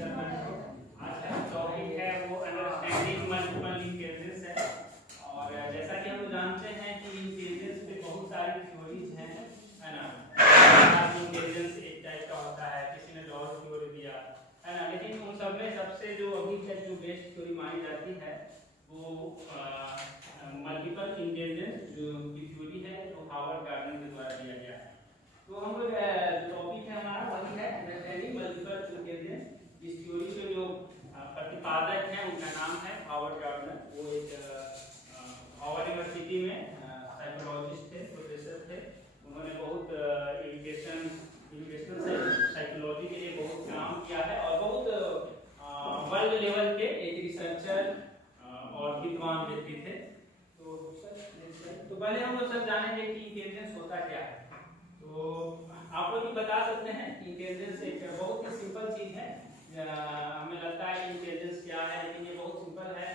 आज का टॉपिक है वो अंडरस्टैंडिंग मल्टीपल इंटेलिजेंस है। और जैसा कि हम जानते हैं कि इंटेलिजेंस पे बहुत सारी थ्योरीज हैं, है ना। इंटेलिजेंस एक टाइप का होता है, किसी ने डॉट थ्योरी दिया, है ना। लेकिन उन सब में सबसे जो अभी तक जो बेस्ट थ्योरी मानी जाती है वो मल्टीपल इंटेलिजेंस जो की थ्योरी है, जो हार्वर्ड गार्डनर के द्वारा दिया गया है। तो हम लोग टॉपिक है हमारा वही है अंडरस्टैंडिंग मल्टीपल इंटेलिजेंस। इस थ्योरी के जो प्रतिपादक हैं उनका नाम है हार्वर्ड गार्डनर। वो एक हार्वर्ड यूनिवर्सिटी में साइकोलॉजिस्ट थे, प्रोफेसर थे। उन्होंने बहुत एजुकेशनल साइकोलॉजी के लिए बहुत काम किया है और बहुत वर्ल्ड लेवल के एक रिसर्चर और विद्वान व्यक्ति थे। तो पहले हम लोग सब जानेंगे कि इंटेलिजेंस होता क्या है। तो आप लोग भी बता सकते हैं कि इंटेलिजेंस एक बहुत ही सिंपल चीज है। हमें लगता है कि इंटेलिजेंस क्या है, लेकिन ये बहुत सिंपल है।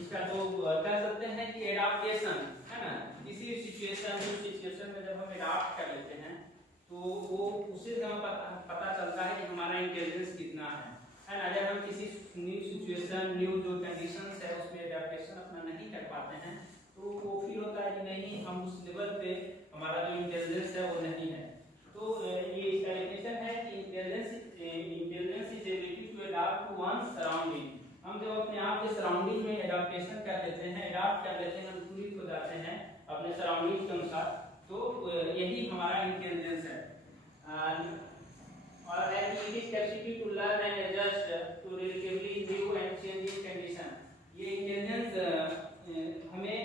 इसका तो कह सकते हैं कि एडाप्टेशन, है ना। किसी सिचुएशन में जब हम एडाप्ट कर लेते हैं तो वो उससे हमें पता चलता है कि हमारा इंटेलिजेंस कितना है ना। जब हम किसी न्यू सिचुएशन, न्यू जो कंडीशंस है उसमें एडाप्टेशन अपना नहीं कर पाते हैं तो वो फील होता है कि नहीं, हम उस लेवल पे हमारा जो इंटेलिजेंस है वो नहीं है। तो ये इसका डेफिनेशन है कि intelligence is ability to adopt to one's surrounding. हम जब अपने आप के सराउंडिंग में एडाप्टेशन कर लेते हैं, अडॉप्ट कर लेते हैं, अनुकूलित हो जाते हैं अपने सराउंडिंग के अनुसार, तो यही हमारा इंटेलिजेंस है। और it is capacity to learn and adjust to relatively new and changing condition. ये इंटेलिजेंस हमें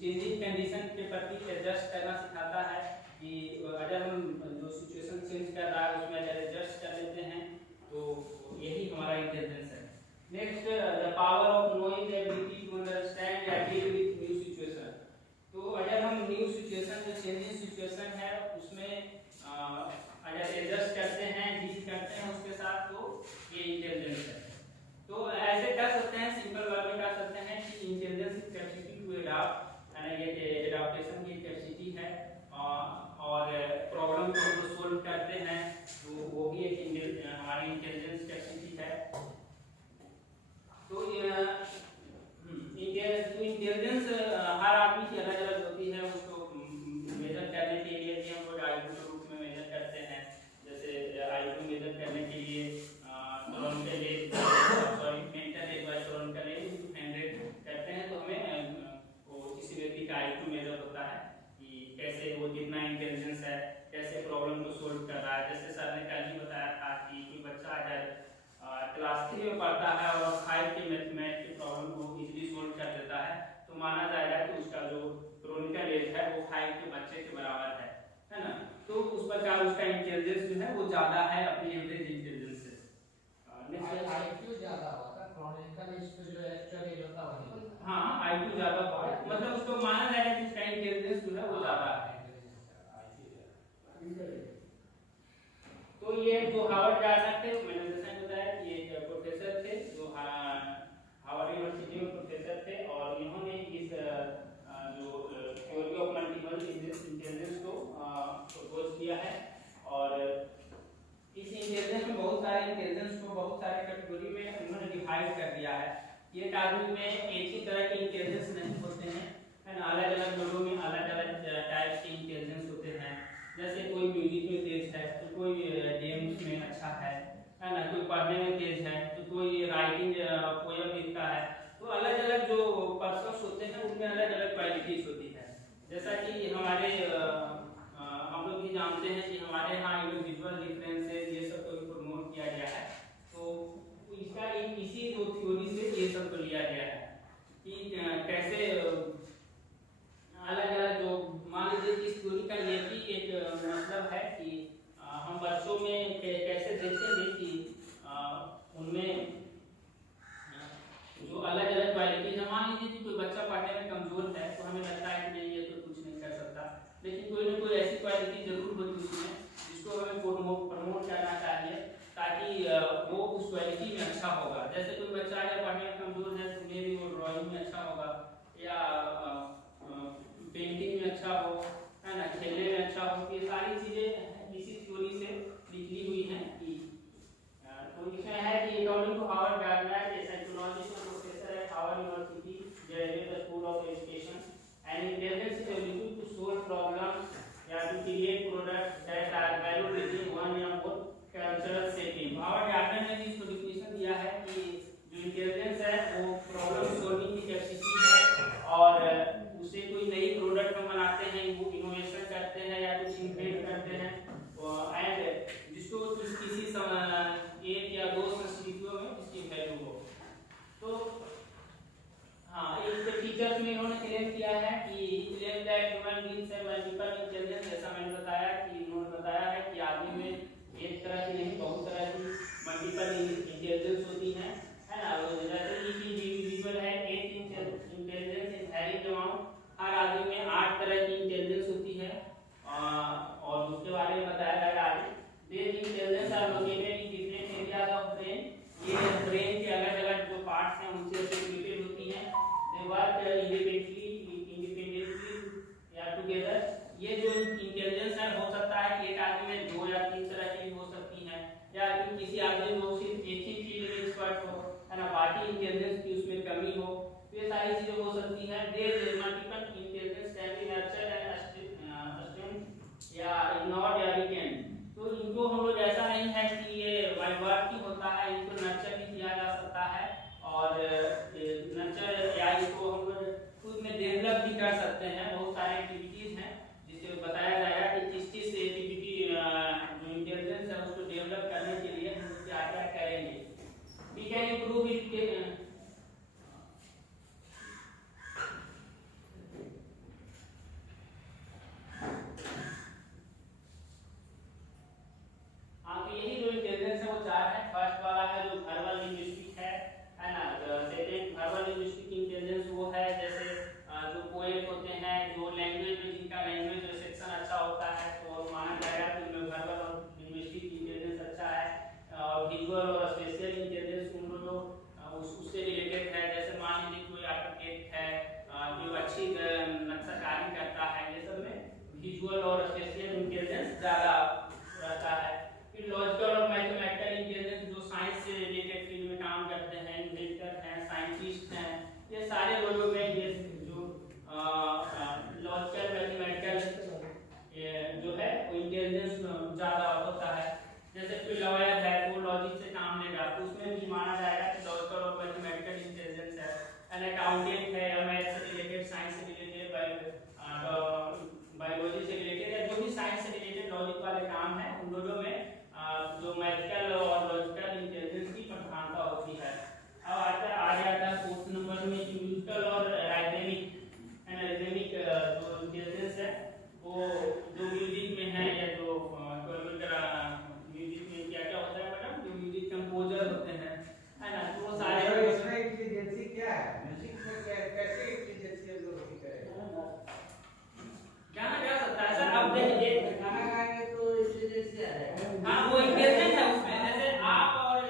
चेंजिंग कंडीशन के प्रति एडजस्ट करना सिखाता है कि अगर हम जो सिचुएशन चेंज कर रहा है उसमें अगर एडजस्ट कर लेते हैं तो यही हमारा इंटेलिजेंस है। Next, the power of knowing the ability to understand या डील विद न्यू सिचुएशन। तो अगर हम न्यू सिचुएशन, जो चेंजिंग सिचुएशन है उसमें अगर एडजस्ट करते हैं, डील करते हैं उसके साथ, तो ये इंटेलिजेंस है। तो ऐसे कर सकते हैं, सिंपल वर्ड में कर सकते हैं कि intelligence is capacity to adopt, ये एडाप्टेशन की कैपेसिटी है। और प्रॉब्लम को जो सोल्व करते हैं तो वो भी एक हमारी इंटेलिजेंस कैपेसिटी है। तो इंटेलिजेंस हर आदमी की अलग अलग होती है। उसको मेजर करने के लिए भी हम लोग आईक्यू के रूप में मेजर करते हैं। जैसे आईक्यू मेजर करने के लिए टोरंटल age, sorry mental age by टोरंटल एज 100 करते हैं तो हमें वो किसी व्यक्ति का आईक्यू मेजर होता है कि कैसे वो कितना इंटेलिजेंस है, कैसे प्रॉब्लम को सोल्व कर रहा है। जैसे सर ने कल ही बताया था कि कोई बच्चा अगर क्लास 3 में पढ़ता है और 5 के मैथमेटिक्स की प्रॉब्लम को इजीली सोल्व कर देता है तो माना जाएगा कि उसका जो क्रोनिकल एज है वो 5 के बच्चे के बराबर है ना। तो उस प्रकार उसका इंटेलिजेंस जो है वो ज्यादा है अपनी एवरेज इंटेलिजेंस से। नेक्स्ट, आईक्यू ज्यादा होता है, क्रोनिकल एज पे जो एक्चुअल एज होता है वही। हाँ, आईक्यू ज्यादा होगा, मतलब उसको माना जाएगा कि उसका इंटेलिजेंस जो है वो ज्यादा है। तो ये जो हार्वर्ड गार्डनर थे, मैंने जैसा बताया कि एक प्रोफेसर थे जो हार्वर्ड यूनिवर्सिटी में प्रोफेसर थे और इन्होंने इस जो थ्योरी ऑफ मल्टीपल इंटेलिजेंस को प्रपोज किया है। और इस इंटेलिजेंस में बहुत सारे इंटेलिजेंस को बहुत सारे कैटेगरी में उन्होंने डिवाइड कर दिया है। एक आदमी में एक ही तरह के इंटेलिजेंस नहीं होते हैं, है ना। अलग अलग लोगों में अलग अलग टाइप्स के इंटेलिजेंस होते हैं। जैसे कोई म्यूजिक में तेज है तो कोई गेम्स में अच्छा है ना। कोई पढ़ने में तेज है तो कोई राइटिंग पोएम लिखता है। तो अलग अलग जो पर्सन्स होते हैं उनमें अलग अलग क्वालिटीज होती है। जैसा कि हमारे हम लोग भी जानते हैं कि हमारे यहाँ इंडिविजुअल डिफरेंसेस ये सब को प्रमोट किया गया है। तो इसका इसी दो थ्योरी से ये सब को लिया गया है कि कैसे अलग अलग जो, मान लीजिए कि इस थ्योरी का ये भी एक मतलब है कि हम बच्चों में कैसे देखेंगे कि उनमें जो अलग अलग क्वालिटीज है। मान लीजिए कि कोई बच्चा पढ़ने में कमजोर है तो हमें लगता है कि नहीं ये तो कुछ नहीं कर सकता, लेकिन कोई ना कोई ऐसी क्वालिटी जरूर होती है उसमें जिसको हमें प्रमोट करना चाहिए ताकि वो उस क्वालिटी में अच्छा होगा। जैसे कोई बच्चा अगर पढ़ने में कमजोर है तो मे भी वो ड्राइंग में अच्छा होगा या पेंटिंग में अच्छा हो, है ना, खेलने में अच्छा हो। ये सारी चीजें इसी थ्योरी से निकली हुई हैं कि तो कि किसी आदमी को सिर्फ एक ही फील्ड में एक्सपर्ट हो, है ना, बाकी इंटेलिजेंस की उसमें कमी हो, तो ये सारी चीजें हो सकती हैं। There multiple intelligence can be nurtured and strength या इग्नोर्ड या वीकेंड। तो इनको हम लोग ऐसा नहीं है कि ये बाय बर्थ ही होता है, इनको नर्चर भी किया जा सकता है और नर्चर या इसको हम लोग खुद में डेवलप भी कर सकते हैं। बहुत सारे एक्टिविटीज हैं जिसे बताया जाएगा कि किस चीज से एक्टिविटी जो इंटेलिजेंस है उसको डेवलप करने के लिए हम क्या क्या करेंगे। We can improve it. हाँ, तो यही जो इंटेलिजेंस है वो चार है। फर्स्ट वाला है जो वर्बल लिंग्विस्टिक है ना। सेकंड वर्बल लिंग्विस्टिक इंटेलिजेंस वो है जैसे जो पोएट होते हैं, जो लैंग्वेज में जिनका लैंग्वेज सेक्शन अच्छा होता है तो माना जाएगा कि उनमें वर्बल और लिंग्विस्टिक इंटेलिजेंस अच्छा है। और विजुअल और स्पेशियल इंटेलिजेंस उन लोगों उससे रिलेटेड है। जैसे मान लीजिए कोई आर्किटेक्ट है जो अच्छी नक्शाकारी करता है, ये सब में विजुअल और स्पेशियल इंटेलिजेंस ज़्यादा रहता है। फिर लॉजिकल और मैथमेटिकल इंटेलिजेंस जो साइंस से रिलेटेड फील्ड में काम करते हैं, इन्वेंटर हैं, साइंटिस्ट हैं, ये सारे लोगों में ये जो लॉजिकल मैथमेटिकल जो है वो इंटेलिजेंस ज़्यादा होता है। जैसे कोई लॉयर है वो लॉजिक से काम लेगा तो उसमें भी माना जाएगा कि लॉजिकल और मैथमेटिकल इंटेलिजेंस है। एन अकाउंटेंट है या मैथ से रिलेटेड, साइंस से रिलेटेड, बायोलॉजी से रिलेटेड या जो भी साइंस से रिलेटेड लॉजिक वाले काम है उन लोगों में जो मैथमेटिकल और लॉजिकल इंटेलिजेंस की प्रधानता होती है। अब आ जाता है फोर्थ नंबर में म्यूजिकल और राइथमेटिक जो इंटेलिजेंस है वो जो म्यूजिक में है या जो म्यूजिक में क्या क्या होता है मैडम, जो म्यूजिक कंपोजर होते हैं, है ना, तो वो सारे इसमें इंटेलिजेंसी क्या है, म्यूजिक में क्या कैसे इंटेलिजेंसी हम लोग करेंगे? गाना गा सकता है सर। अब देखिए गाना गाएंगे तो इंटेलिजेंसी आ जाएगा। हाँ, वो इंटेलिजेंस है उसमें। जैसे आप और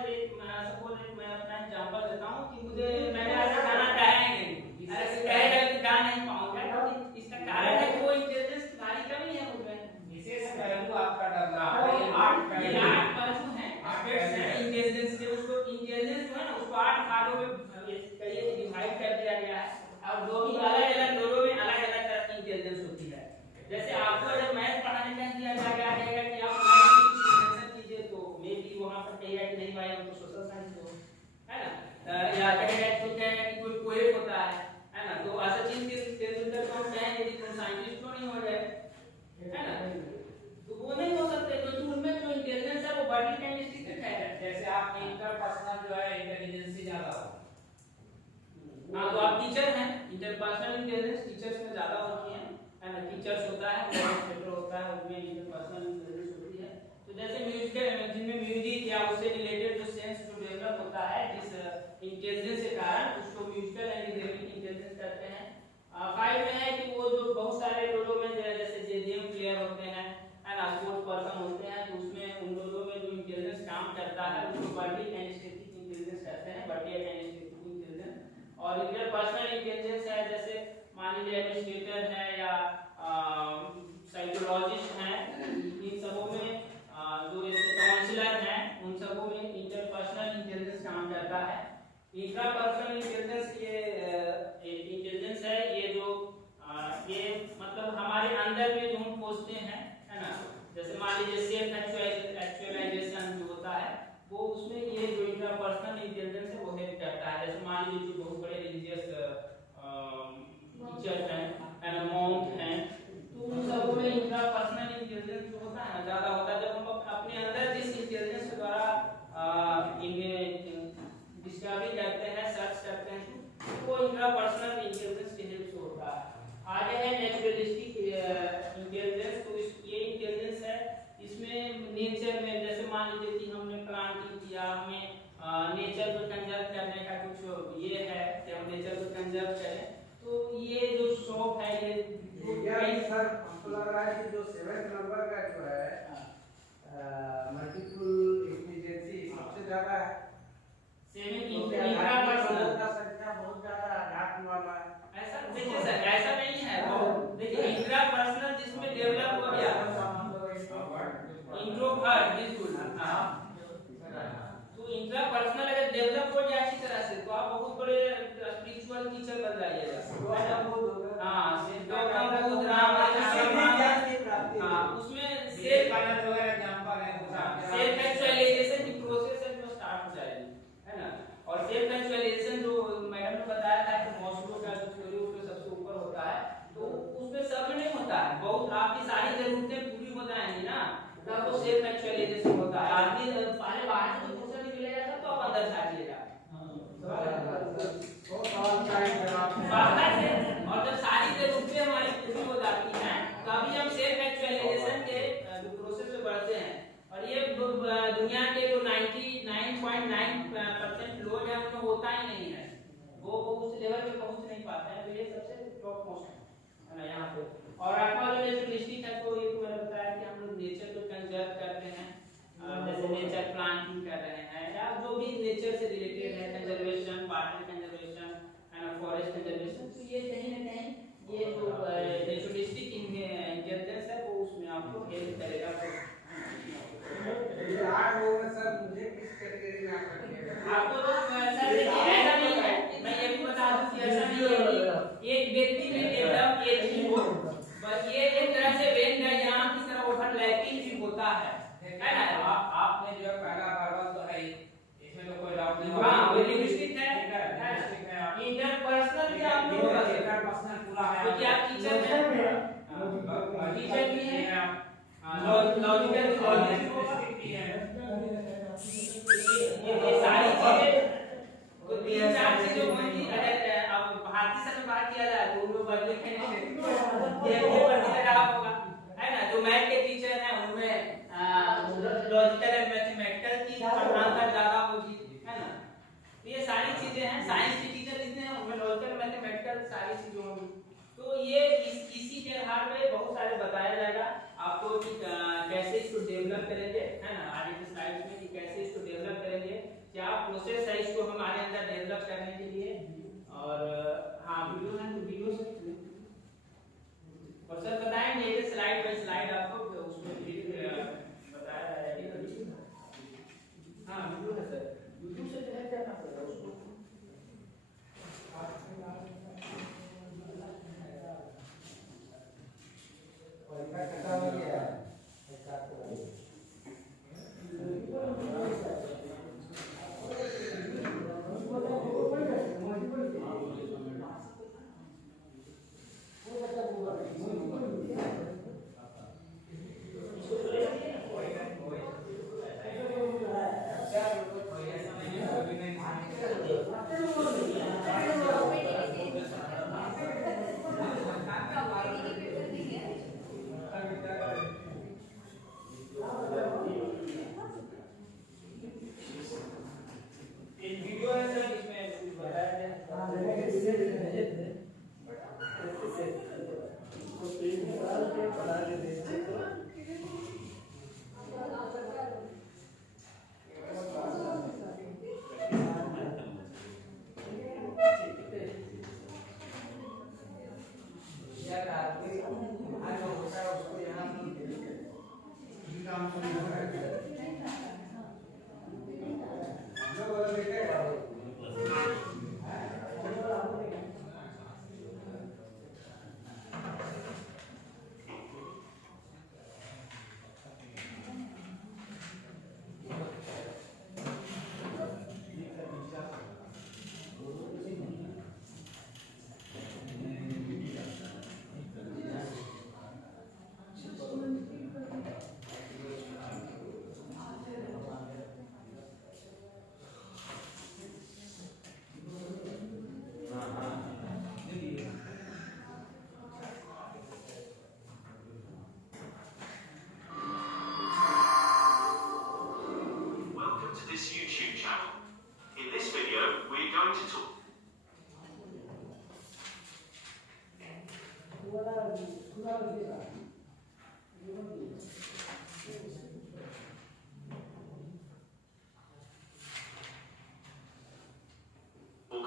सपोज मैं अपना एग्जांपल देता हूँ कि मुझे मैंने ऐसा गाना गाया ही नहीं, ऐसे कहेगा कि गा नहीं पाऊंगा, तो इसका कारण है कि वो इंटेलिजेंस की भारी कमी है उसमें। विशेष पहलू आपका डरना ये आठ पहलू हैं, एस्पेक्ट्स हैं इंटेलिजेंस के। उसको इंटेलिजेंस जो है ना उसको 8 भागों में कहिए डिवाइड कर दिया गया है और जो भी अलग-अलग लोगों में अलग-अलग तरह की इंटेलिजेंस होती है। जैसे आपको जब मैथ पढ़ाने का दिया जाएगा कि आप मैथ की कीजिए तो मे भी वहां पर कहेगा कि नहीं भाई हमको सोशल साइंस हो, है ना, या कहेगा कि कोई पोएट होता है ना, तो ऐसा चीज के तेंदुलकर को हम कहेंगे कि तुम साइंटिस्ट क्यों नहीं हो गए, है ना, तो वो नहीं हो सकते क्योंकि उनमें जो इंटेलिजेंस है वो बॉडी केमिस्ट्री से है। जैसे आप इंटरपर्सनल जो है इंटेलिजेंसी ज्यादा हो। हाँ, तो आप टीचर हैं, इंटरपर्सनल इंटेलिजेंस टीचर्स में ज्यादा होती है ना। टीचर्स होता है, एडमिनिस्ट्रेटर होता है, उसमें इंटरपर्सनल इंटेलिजेंस होती है। तो जैसे म्यूजिक, जिनमें म्यूजिक या उससे रिलेटेड जो सेंस जो डेवलप होता है जिस इंटेलिजेंस के कारण, उसको म्यूजिकल एंड रिदमिक इंटेलिजेंस कहते हैं। 5 में है कि वो जो बहुत सारे लोगों में जैसे गेम प्लेयर होते हैं, है ना, स्पोर्ट्स पर्सन होते हैं, तो उसमें उन लोगों में जो इंटेलिजेंस काम करता है उसको बॉडी एनालिटिक इंटेलिजेंस कहते हैं, बॉडी एनालिटिक इंटेलिजेंस। और इंटरपर्सनल इंटेलिजेंस है जैसे मान लीजिए एडमिनिस्ट्रेटर है या साइकोलॉजिस्ट हैं, इन सबों में जो काउंसलर हैं उन सबों में इंटरपर्सनल इंटेलिजेंस काम करता है। इंट्रापर्सनल इंटेलिजेंस ये इंटेलिजेंस है ये जो ये मतलब हमारे अंदर में जो हम खोजते हैं, है ना, जैसे मान लीजिए सेल्फ एक्चुअलाइजेशन जो होता है वो उसमें ये जो इंट्रापर्सनल इंटेलिजेंस है वो हेल्प करता है। जैसे मान लीजिए जो बहुत बड़े रिलीजियस टीचर्स हैं, मॉन्क हैं, तो उन सब में इंट्रापर्सनल इंटेलिजेंस जो होता है ना ज्यादा होता है। जब हम अपने अंदर जिस इंटेलिजेंस के द्वारा डिस्कवरी करते हैं, सर्च करते हैं, वो इंट्रापर्सनल इंटेलिजेंस की हेल्प से होता है। आगे है नेचुरलिस्टिक इंटेलिजेंस। तो ये इंटेलिजेंस है, इसमें नेचर में जैसे मान लीजिए कि हमने प्लांटिंग किया, हमें नेचर को कंजर्व करने का कुछ ये है कि हम नेचर को कंजर्व करें, तो ये जो शौक है ये सर हमको लग रहा है कि जो 7th नंबर का जो है मल्टीपल इंटेलिजेंसी सबसे ज्यादा है। 7 इंट्रापर्सनल का संख्या बहुत ज्यादा आध्यात्म वाला है। ऐसा देखिए सर, ऐसा नहीं है। वो देखिए इंट्रापर्सनल जिसमें डेवलप हो गया, इंट्रोवर्ट बिल्कुल, हाँ, ही नहीं है, वो उस लेवल पे पहुंच नहीं पाते हैं। तो ये सबसे टॉप मोस्ट है ना यहाँ पे। और आपका जो नेचुरलिस्टिक है, तो ये तो मैंने बताया कि हम लोग नेचर को कंजर्व करते हैं, जैसे नेचर प्लांटिंग कर रहे हैं या जो भी नेचर से रिलेटेड है, कंजर्वेशन, वाटर कंजर्वेशन है ना, फॉरेस्ट कंजर्वेशन। तो ये कहीं ना कहीं ये जो नेचुरलिस्टिक इंटेलिजेंस है वो उसमें आपको हेल्प करेगा। ये 8 लोग सर मुझे किस कैटेगरी में आप रखिएगा? आपको तो सर देखिए ऐसा नहीं है, मैं ये भी बता दूं कि ऐसा नहीं है कि एक व्यक्ति में डेवलप एक ही हो, बस ये एक तरह से वेन डायग्राम की तरह ओवरलैपिंग भी होता है ना। आपने जो पहला वर्बल तो है ही, इसमें तो कोई डाउट नहीं। हां वो लिंग्विस्टिक है, इंटरपर्सनल भी आप लोग का इंटरपर्सनल पूरा है, क्योंकि आप टीचर हैं, टीचर भी हैं, लॉजिकल भी है, ये सारी चीजें तो 3-4 चीजों होंगी। अगर अब भारतीय से बात किया जाए तो उनमें बदले के ये पर्टिकुलर आप होगा है ना। जो मैथ के टीचर हैं उनमें लॉजिकल एंड मैथमेटिकल की प्रधानता ज्यादा होगी है ना। तो ये सारी चीजें हैं। साइंस के टीचर जितने हैं उनमें लॉजिकल मैथमेटिकल सारी चीजें होंगी। तो ये इसी के आधार पे बहुत सारे बताया जाएगा आपको कि कैसे इसको डेवलप करेंगे है ना, आगे के स्लाइड्स में कि कैसे इसको डेवलप करेंगे, क्या प्रोसेस है इसको हमारे अंदर डेवलप करने के लिए। और हाँ वीडियो है तो वीडियो से और सर बताएंगे ये स्लाइड बाय स्लाइड आपको उसमें भी बताया जाएगा। हाँ वीडियो है सर, यूट्यूब से कनेक्ट करना पड़ेगा उसको। परीक्षा खत्म हो गया है।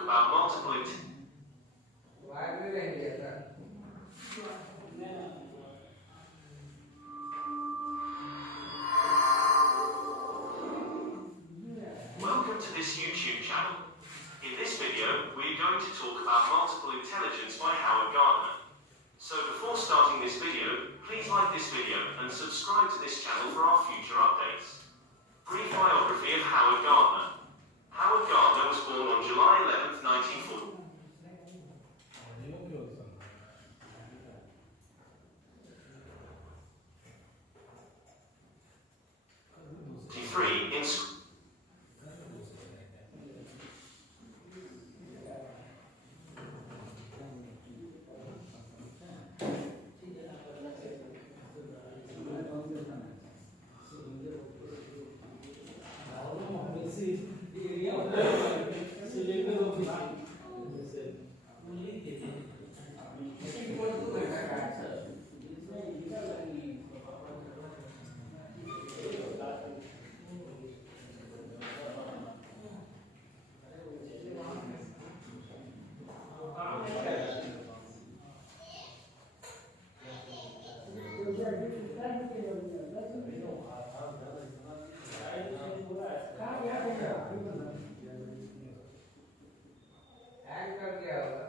about multiple Welcome to this YouTube channel. In this video, we're going to talk about multiple intelligence by Howard Gardner. So before starting this video, please like this video and subscribe to this channel for our future updates. Brief biography of Howard Gardner. Howard Gardner was born on July 11, 1943 in Hang कर दिया होगा।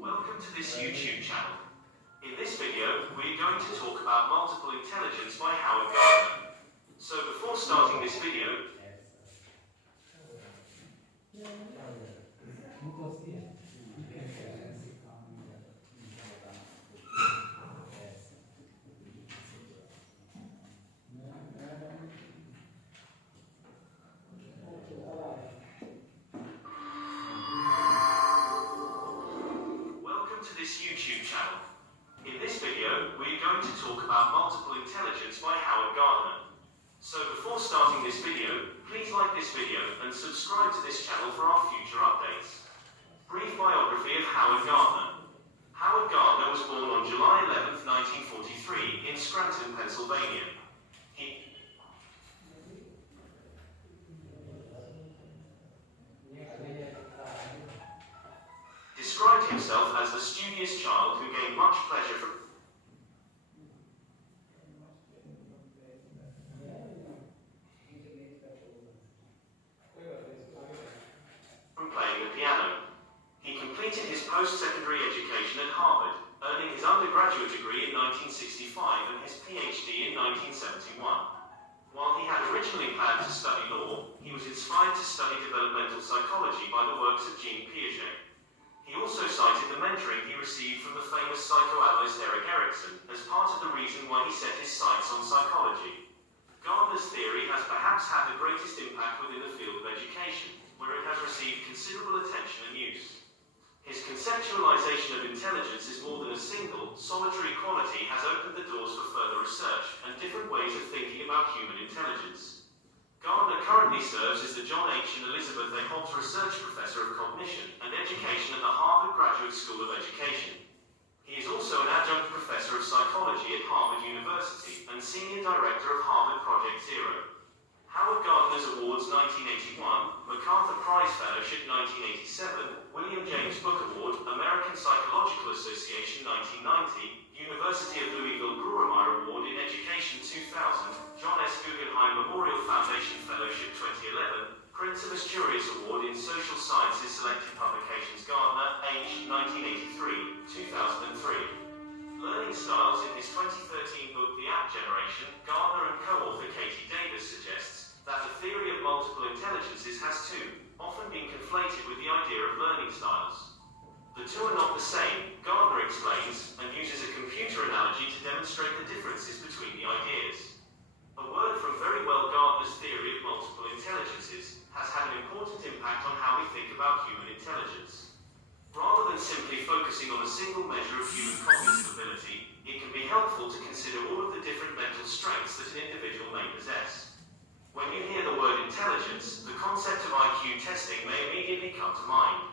Welcome to this YouTube channel. In this video, we're going to talk about multiple intelligence by Howard Gardner. So before starting this video, welcome to this YouTube channel. In this video, we're going to talk about multiple intelligence by Howard Gardner. So before starting this video, please like this video and subscribe to this channel for our future updates. Brief biography of Howard Gardner. Howard Gardner was born on July 11, 1943 in Scranton, Pennsylvania. He described himself as the studious child who gained much pleasure from playing the piano. He completed his post-secondary education at Harvard, earning his undergraduate degree in 1965 and his PhD in 1971. While he had originally planned to study law, he was inspired to study developmental psychology by the works of Jean Piaget. He also cited the mentoring he received from the famous psychoanalyst Erik Erikson as part of the reason why he set his sights on psychology. Gardner's theory has perhaps had the greatest impact within the field of education, where it has received considerable attention and use. His conceptualization of intelligence as more than a single, solitary quality has opened the doors for further research and different ways of thinking about human intelligence. Gardner currently serves as the John H. and Elizabeth A. Hobbs Research Professor of Cognition and Education at the Harvard Graduate School of Education. He is also an adjunct professor of psychology at Harvard University and senior director of Harvard Project Zero. Howard Gardner's Awards 1981, MacArthur Prize Fellowship 1987, William James Book Award, American Psychological Association 1990, University of Louisville Gruemeyer Award in Education 2000, John S. Guggenheim Memorial Foundation Fellowship 2011, Prince of Asturias Award in Social Sciences Selected Publications Gardner, H. 1983, 2003. Learning styles. In his 2013 book The App Generation, Gardner and co-author Katie Davis suggests that the theory of multiple intelligences has too often been conflated with the idea of learning styles. The two are not the same, Gardner explains, and uses a computer analogy to demonstrate the differences between the ideas. A word from very well Gardner's theory of multiple intelligences has had an important impact on how we think about human intelligence. Rather than simply focusing on a single measure of human cognitive ability, it can be helpful to consider all of the different mental strengths that an individual may possess. When you hear the word intelligence, the concept of IQ testing may immediately come to mind.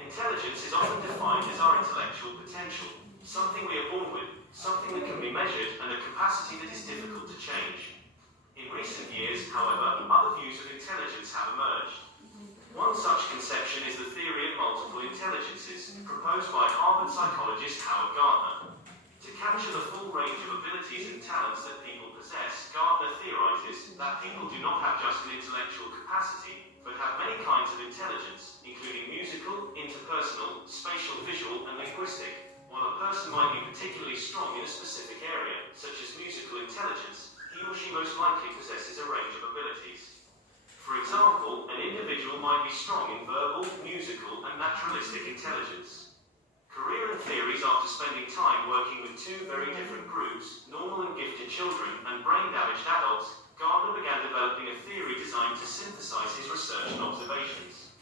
Intelligence is often defined as our intellectual potential, something we are born with, something that can be measured, and a capacity that is difficult to change. In recent years, however, other views of intelligence have emerged. One such conception is the theory of multiple intelligences, proposed by Harvard psychologist Howard Gardner. To capture the full range of abilities and talents that people possess, Gardner theorizes that people do not have just an intellectual capacity, but have many kinds of intelligence, including musical, interpersonal, spatial, visual, and linguistic. While a person might be particularly strong in a specific area, such as musical intelligence, he or she most likely possesses a range of abilities. For example, an individual might be strong in verbal, musical, and naturalistic intelligence. Career and theories after spending time working with two very different groups, normal and gifted children and brain-damaged adults, Gardner began developing a theory designed to synthesize his research and observations.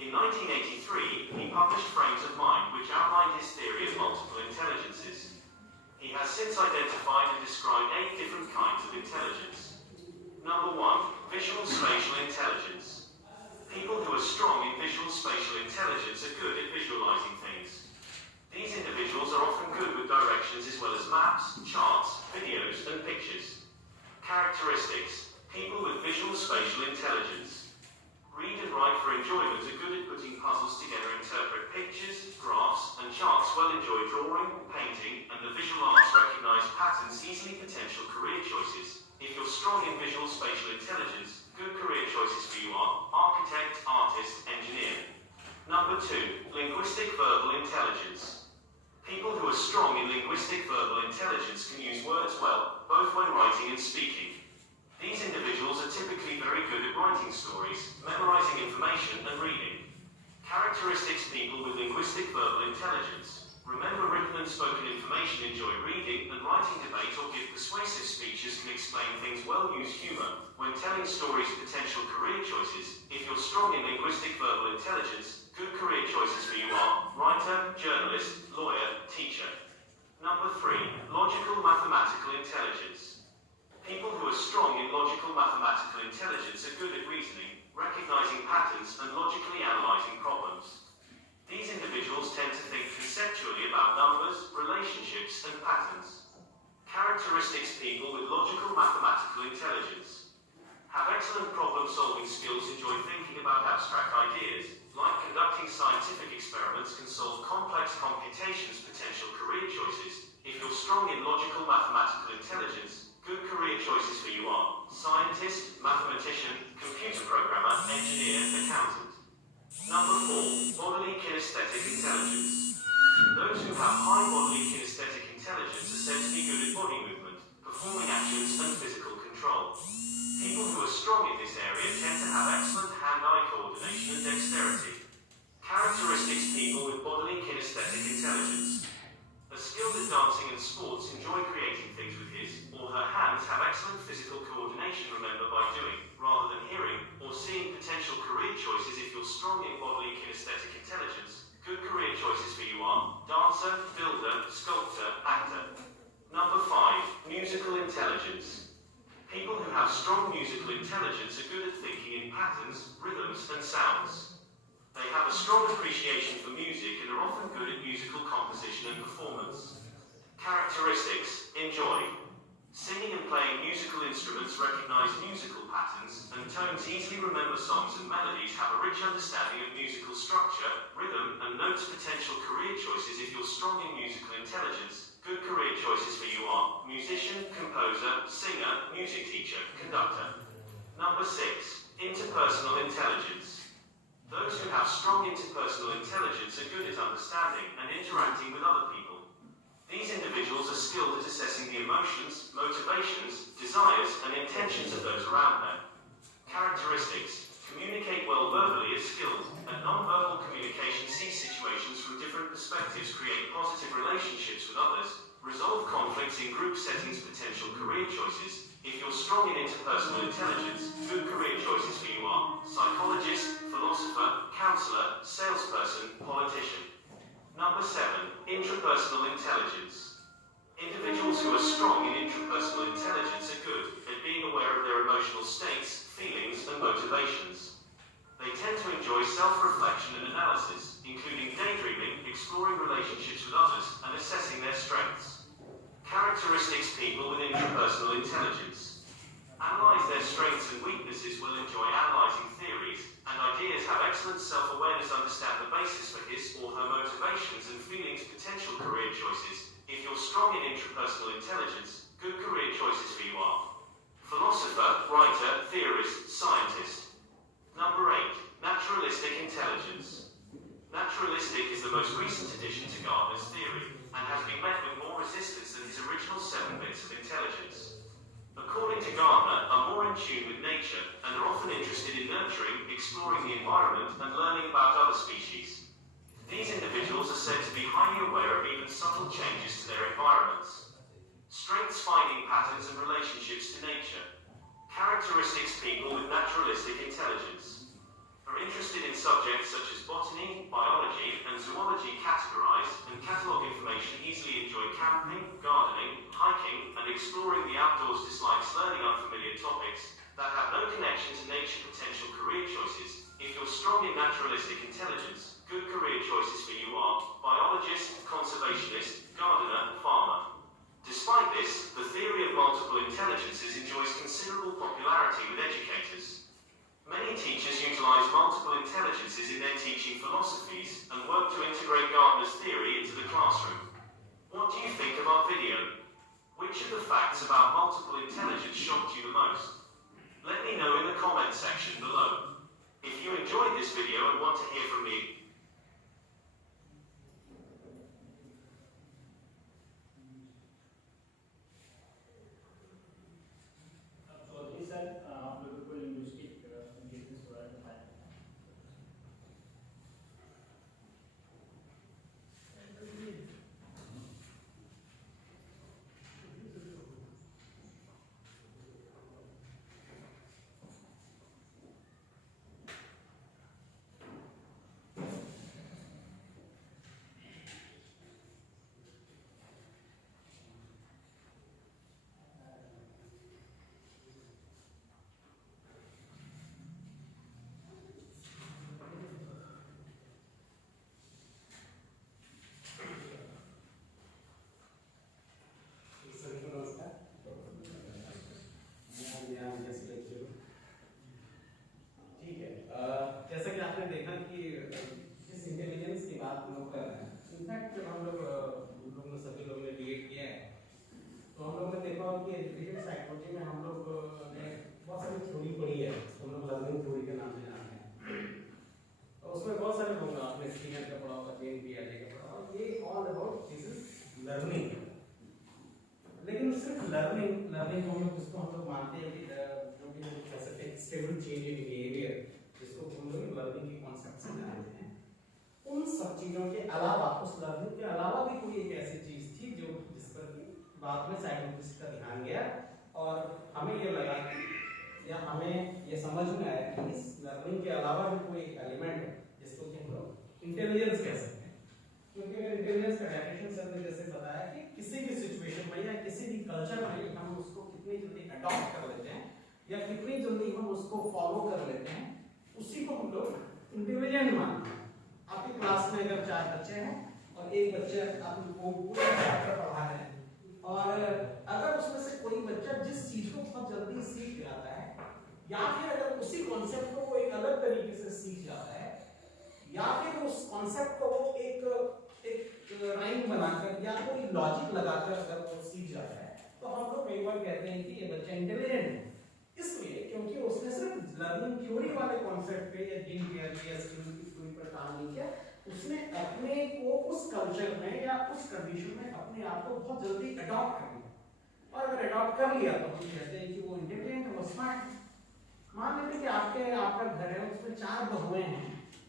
In 1983, he published Frames of Mind, which outlined his theory of multiple intelligences. He has since identified and described 8 different kinds of intelligence. Number 1. Visual spatial intelligence. People who are strong in visual spatial intelligence are good at visualizing things. These individuals are often good with directions as well as maps, charts, videos, and pictures. Characteristics. People with visual spatial intelligence. Read and write for enjoyment are good at putting puzzles together, interpret pictures, graphs, and charts well, enjoy drawing, painting, and the visual arts, recognize patterns, easily potential career choices. If you're strong in visual spatial intelligence, good career choices for you are architect, artist, engineer. Number 2. Linguistic verbal intelligence. People who are strong in linguistic verbal intelligence can use words well, both when writing and speaking. These individuals are typically very good at writing stories, memorizing information, and reading. Characteristics. People with linguistic verbal intelligence remember written and spoken information, enjoy reading and writing, debate or give persuasive speeches, can explain things well, use humor when telling stories. Potential career choices. If you're strong in linguistic verbal intelligence, good career choices for you are writer, journalist, lawyer, teacher. Number 3. Logical mathematical intelligence. People who are strong in logical mathematical intelligence are good at reasoning, recognizing patterns, and logically analyzing problems. These individuals tend to think conceptually about numbers, relationships, and patterns. Characteristics. People with logical mathematical intelligence have excellent problem-solving skills, enjoy thinking about abstract ideas, like conducting scientific experiments, can solve complex computations. Potential career choices. If you're strong in logical mathematical intelligence, good career choices for you are scientist, mathematician, computer programmer, engineer, accountant. Number 4. Bodily kinesthetic intelligence. Those who have high bodily kinesthetic intelligence are said to be good at body movement, performing actions, and physical control. People who are strong in this area tend to have excellent hand-eye coordination and dexterity. Characteristics. People with bodily kinesthetic intelligence are skilled at dancing and sports, enjoy creating things with his or her hands, have excellent physical coordination, remember by doing rather than hearing or seeing. Potential career choices. If you're strong in bodily kinesthetic intelligence, good career choices for you are dancer, builder, sculptor, actor. Number 5. Musical intelligence. People who have strong musical intelligence are good at thinking in patterns, rhythms, and sounds. They have a strong appreciation for music and are often good at musical composition and performance. Characteristics. Enjoy singing and playing musical instruments, recognize musical patterns and tones, easily remember songs and melodies, have a rich understanding of musical structure, rhythm, and notes. Potential career choices. If you're strong in musical intelligence, good career choices for you are musician, composer, singer, music teacher, conductor. Number 6. Interpersonal intelligence. Those who have strong interpersonal intelligence are good at understanding and interacting with other people. These individuals are skilled at assessing the emotions, motivations, desires, and intentions of those around them. Characteristics. Communicate well verbally, is skilled at non-verbal communication, sees situations from different perspectives, create positive relationships with others, resolve conflicts in group settings. Potential career choices. If you're strong in interpersonal intelligence, good career choices for you are psychologist, philosopher, counselor, salesperson, politician. Number 7. Intrapersonal intelligence. Individuals who are strong in intrapersonal intelligence are good at being aware of their emotional states, feelings, and motivations. They tend to enjoy self-reflection and analysis, including daydreaming, exploring relationships with others, and assessing their strengths. Characteristics. People with intrapersonal intelligence analyze their strengths and weaknesses, will enjoy analyzing theories and ideas, have excellent self-awareness, understand the basis for his or her motivations and feelings, potential career choices. If you're strong in intrapersonal intelligence, good career choices for you are philosopher, writer, theorist, scientist. Number 8. Naturalistic intelligence. Naturalistic is the most recent addition to Gardner's theory, and has been met with more resistance than his original 7 bits of intelligence. According to Gardner, are more in tune with nature, and are often interested in nurturing, exploring the environment, and learning about other species. These individuals are said to be highly aware of even subtle changes to their environments. Strengths: finding patterns and relationships to nature. Characteristics: people with naturalistic intelligence are interested in subjects such as botany, biology, and zoology, categorize and catalog information, easily enjoy camping, gardening, hiking, and exploring the outdoors, dislikes learning unfamiliar topics that have no connection to nature. Potential career choices: if you're strong in naturalistic intelligence, good career choices for you are biologist, conservationist, gardener, farmer. Despite this, the theory of multiple intelligences enjoys considerable popularity with educators. Many teachers utilize multiple intelligences in their teaching philosophies and work to integrate Gardner's theory into the classroom. What do you think of our video? Which of the facts about multiple intelligence shocked you the most? Let me know in the comment section below. If you enjoyed this video and want to hear from me, आप लोगों को linguistic intelligence के बारे में बताएं। जैसा कि आपने देखा कि इस इंटेलिजेंस की बात हम लोग कर रहे हैं। इनफैक्ट जब हम लोग ने सभी लोगों ने डिबेट किया है, तो हम लोग ने देखा होगा कि एजुकेशन साइकोलॉजी में हम लोग ने बहुत सारी थ्योरी पढ़ी है, हम लोग लर्निंग थ्योरी के नाम से जानते हैं। तो उसमें बहुत सारे लोग आपने स्कीनर का पढ़ा होगा, जेन पियाजे का पढ़ा होगा, ये all about this is learning. लेकिन सिर्फ लर्निंग को हम लोग मानते हैं कि जो भी हम कह सकते हैं स्टेबल चेंज इन बिहेवियर, जिसको हम लोग लर्निंग के कॉन्सेप्ट से जानते हैं। उन सब चीजों के अलावा, उस लर्निंग के अलावा भी कोई एक ऐसी चीज थी जो जिस पर बाद में साइकोलॉजिस्ट का ध्यान गया और हमें ये लगा कि या हमें ये समझ में आया कि इस लर्निंग के अलावा भी कोई एक एलिमेंट है जिसको कि हम लोग इंटेलिजेंस कह सकते हैं। क्योंकि अगर इंटेलिजेंस का डेफिनेशन सर ने जैसे बताया कि किसी भी सिचुएशन में या किसी भी कल्चर में हम उसको कितनी जल्दी अडॉप्ट कर लेते हैं या कितनी जल्दी हम उसको फॉलो कर लेते हैं, उसी को हम लोग इंटेलिजेंट मानते हैं। आपकी क्लास में अगर 4 बच्चे हैं और एक बच्चे आपको पूरा चैप्टर पढ़ा रहे हैं और अगर उसमें से कोई बच्चा जिस चीज को बहुत जल्दी सीख जाता है या फिर अगर उसी कॉन्सेप्ट को वो एक अलग तरीके से सीख जाता है या फिर उस कॉन्सेप्ट को वो एक राइम बनाकर या कोई लॉजिक लगाकर अगर वो सीख जाता है, तो हम लोग कई बार कहते हैं कि ये बच्चा इंटेलिजेंट है। इसलिए क्योंकि उसने सिर्फ लर्निंग थ्योरी वाले कॉन्सेप्ट पे या जीन पियाजे या स्किल की थ्योरी पर काम नहीं किया, उसने अपने को उस कल्चर में या उस कंडीशन में अपने आप को बहुत जल्दी अडॉप्ट कर लिया। और अगर अडॉप्ट कर लिया तो हम कहते हैं कि वो इंटेलिजेंट है, वो स्मार्ट है। मान लेते कि आपका घर है, उसमें 4 बहुएं हैं